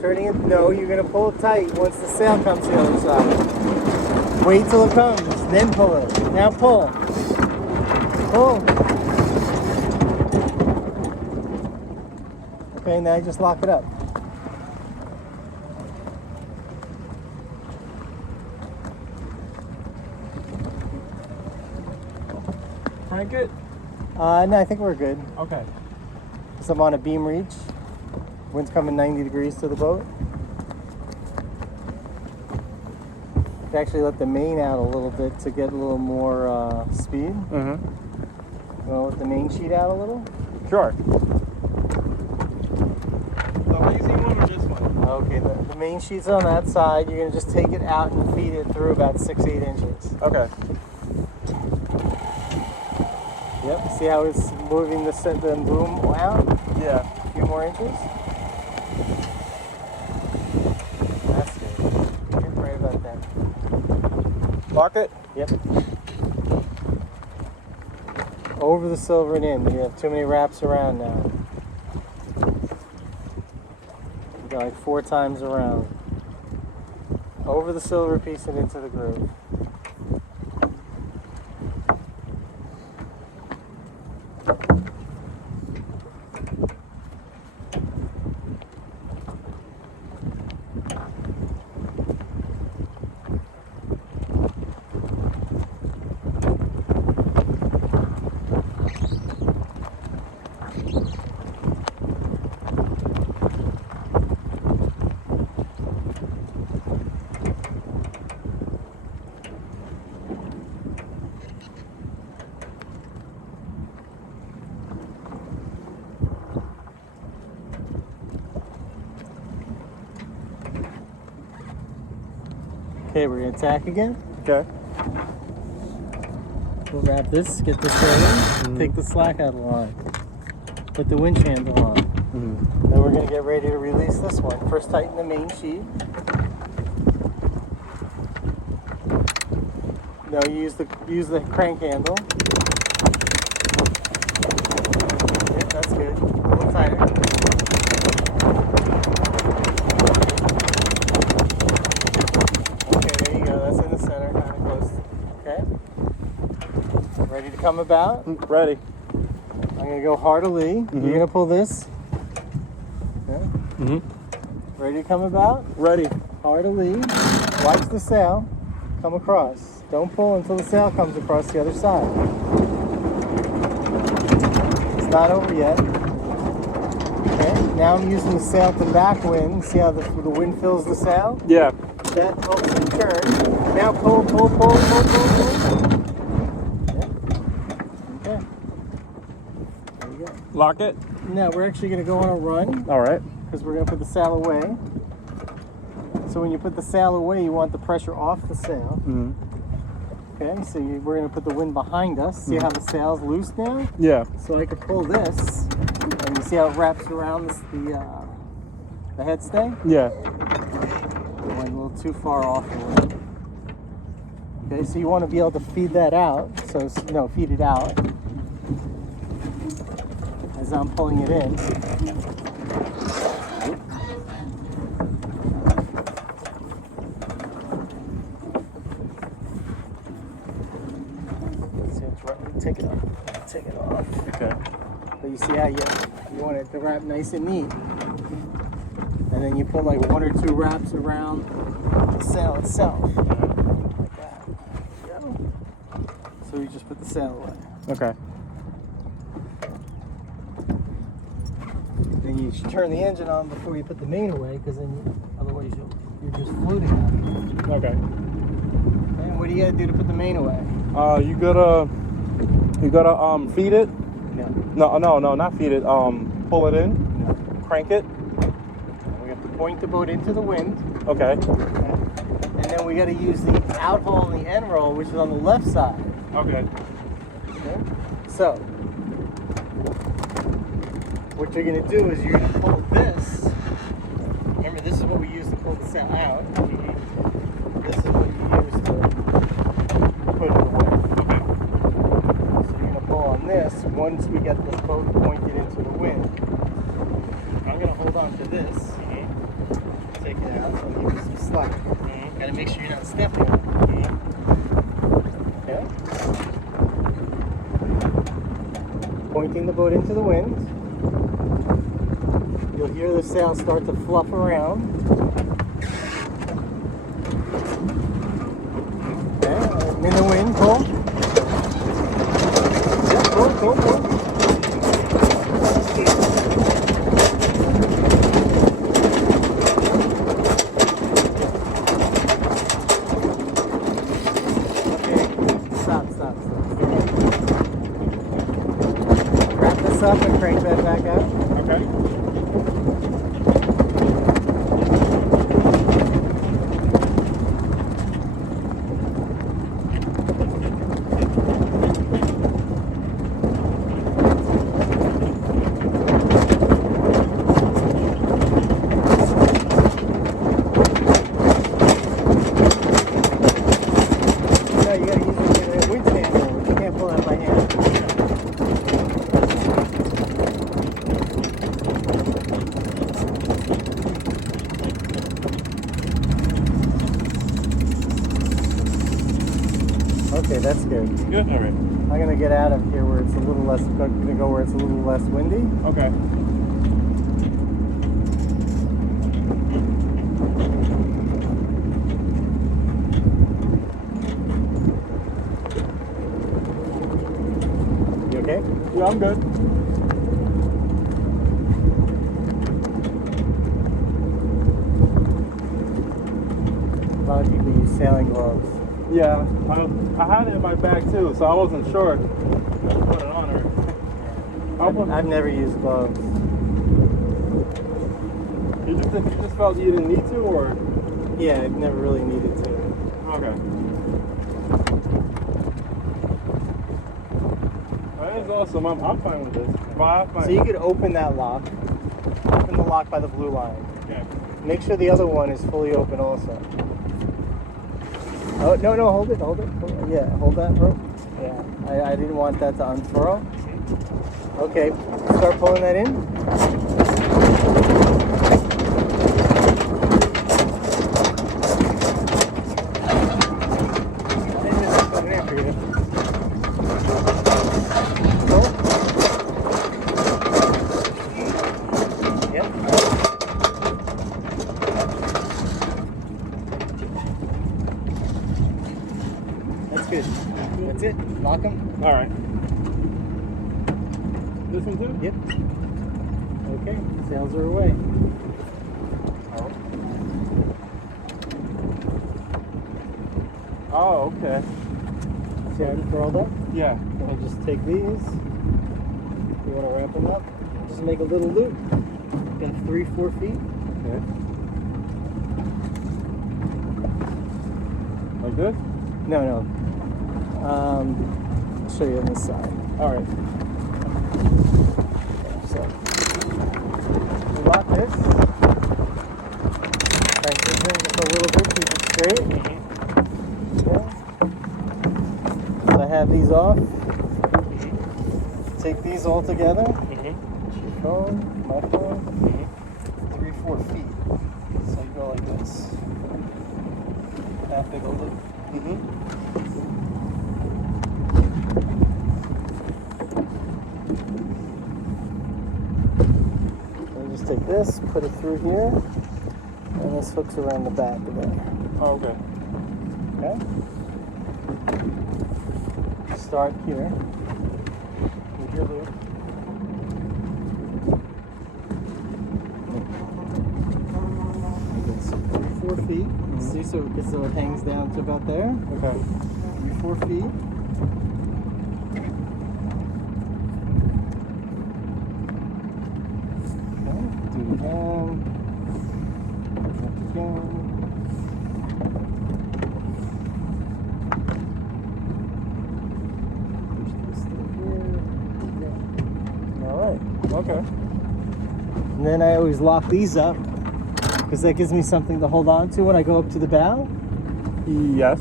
Turning it. No, you're going to pull it tight once the sail comes to the other side. Wait till it comes, then pull it. Now pull. Pull. Okay, now you just lock it up. Crank it? No, I think we're good. Okay. Because I'm on a beam reach. Wind's coming 90 degrees to the boat. You actually let the main out a little bit to get a little more speed. Mm-hmm. You want to let the main sheet out a little? Sure. The lazy one or this one? Okay, the main sheet's on that side. You're going to just take it out and feed it through about 6-8 inches. Okay. Yep, see how it's moving the boom out? Yeah. A few more inches. That's good. You're right about that. Lock it? Yep. Over the silver and in. You have too many wraps around now. You got like 4 times around. Over the silver piece and into the groove. Okay, we're gonna tack again. Okay. We'll wrap this, get this ready, take the slack out of the line, put the winch handle on. Then we're gonna get ready to release this one. First tighten the main sheet. Now use the crank handle. Yep, that's good. A little tighter. Ready to come about? Ready. I'm going to go hard to lee. You're going to pull this. Yeah. Ready to come about? Ready. Hard to lee. Watch the sail come across. Don't pull until the sail comes across the other side. It's not over yet. Okay. Now I'm using the sail to backwind. See how the wind fills the sail? Yeah. That helps you turn. Now pull, pull, pull, pull, pull, pull. Lock it? No, we're actually going to go on a run. All right. Because we're going to put the sail away. So when you put the sail away, you want the pressure off the sail. Okay, so we're going to put the wind behind us. See how the sail's loose now? Yeah. So I could pull this, and you see how it wraps around the headstay? Yeah. It went a little too far off the wind. Okay, so you want to be able to feed that out. So, no, feed it out. As I'm pulling it in. See, it's right. Take it off. Take it off. Okay. But you see how you want it to wrap nice and neat. And then you put like 1 or 2 wraps around the sail itself. Like that. There you go. So you just put the sail away. Okay. Then you should turn the engine on before you put the main away, because then otherwise you're just floating out. Okay. And what do you gotta do to put the main away? You gotta feed it. No. No, not feed it. Pull it in. No. Crank it. We have to point the boat into the wind. Okay. And then we gotta use the out hole and the end roll, which is on the left side. Okay. Okay? So, what you're going to do is you're going to pull this. Remember, this is what we use to pull the sail out. This is what you use to put it away. So you're going to pull on once we get the boat pointed into the wind, I'm going to hold on to this, take it out, so I'll give you some slack. Got to make sure you're not stepping on it. Okay? Pointing the boat into the wind. You'll hear the sail start to fluff around. Okay, I'm in the wind, pull. Yeah, pull. Okay, stop. Wrap this up and crank that back out. Okay. You gotta use the wind stand there, which you can't pull out by hand. Okay, that's good. Good. All right. I'm gonna get out of here where it's a little less. I'm gonna go where it's a little less windy. Okay. You okay? Yeah, I'm good. A lot of people use sailing gloves. Yeah, I had it in my bag too, so I wasn't sure. Put it on her. I've never used gloves. You just felt you didn't need to, or? Yeah, I've never really needed to. Okay. That is awesome. I'm fine with this. So you could open that lock. Open the lock by the blue line. Okay. Make sure the other one is fully open also. Oh, no, hold it. Yeah, hold that rope. Yeah, I didn't want that to unfurl. Okay, start pulling that in. Good. That's it. Lock them. All right. This one too? Yep. Okay. Sails are away. Oh, okay. See how I curled up? Yeah. I'll just take these. You want to wrap them up? Just make a little loop. Got 3-4 feet. Okay. Like this? No. I'll show you on this side. All right. So, we lock this. Crank this in just a little bit, keep it straight. Okay. So I have these off. Take these all together. Your phone, my phone. 3-4 feet. So you go like this. That big a loop. Just take this, put it through here, and this hooks around the back of there. Oh, okay. Okay? Start here with your loop. It's 3-4 feet. See, so it hangs down to about there. Okay. 3-4 feet. Do it again. Push this through here. All right. Okay. And then I always lock these up because that gives me something to hold on to when I go up to the bow. Yes.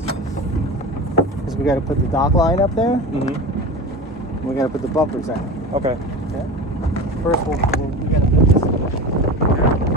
Because we got to put the dock line up there. We gotta put the bumpers on. Okay. Okay. First, we gotta put this.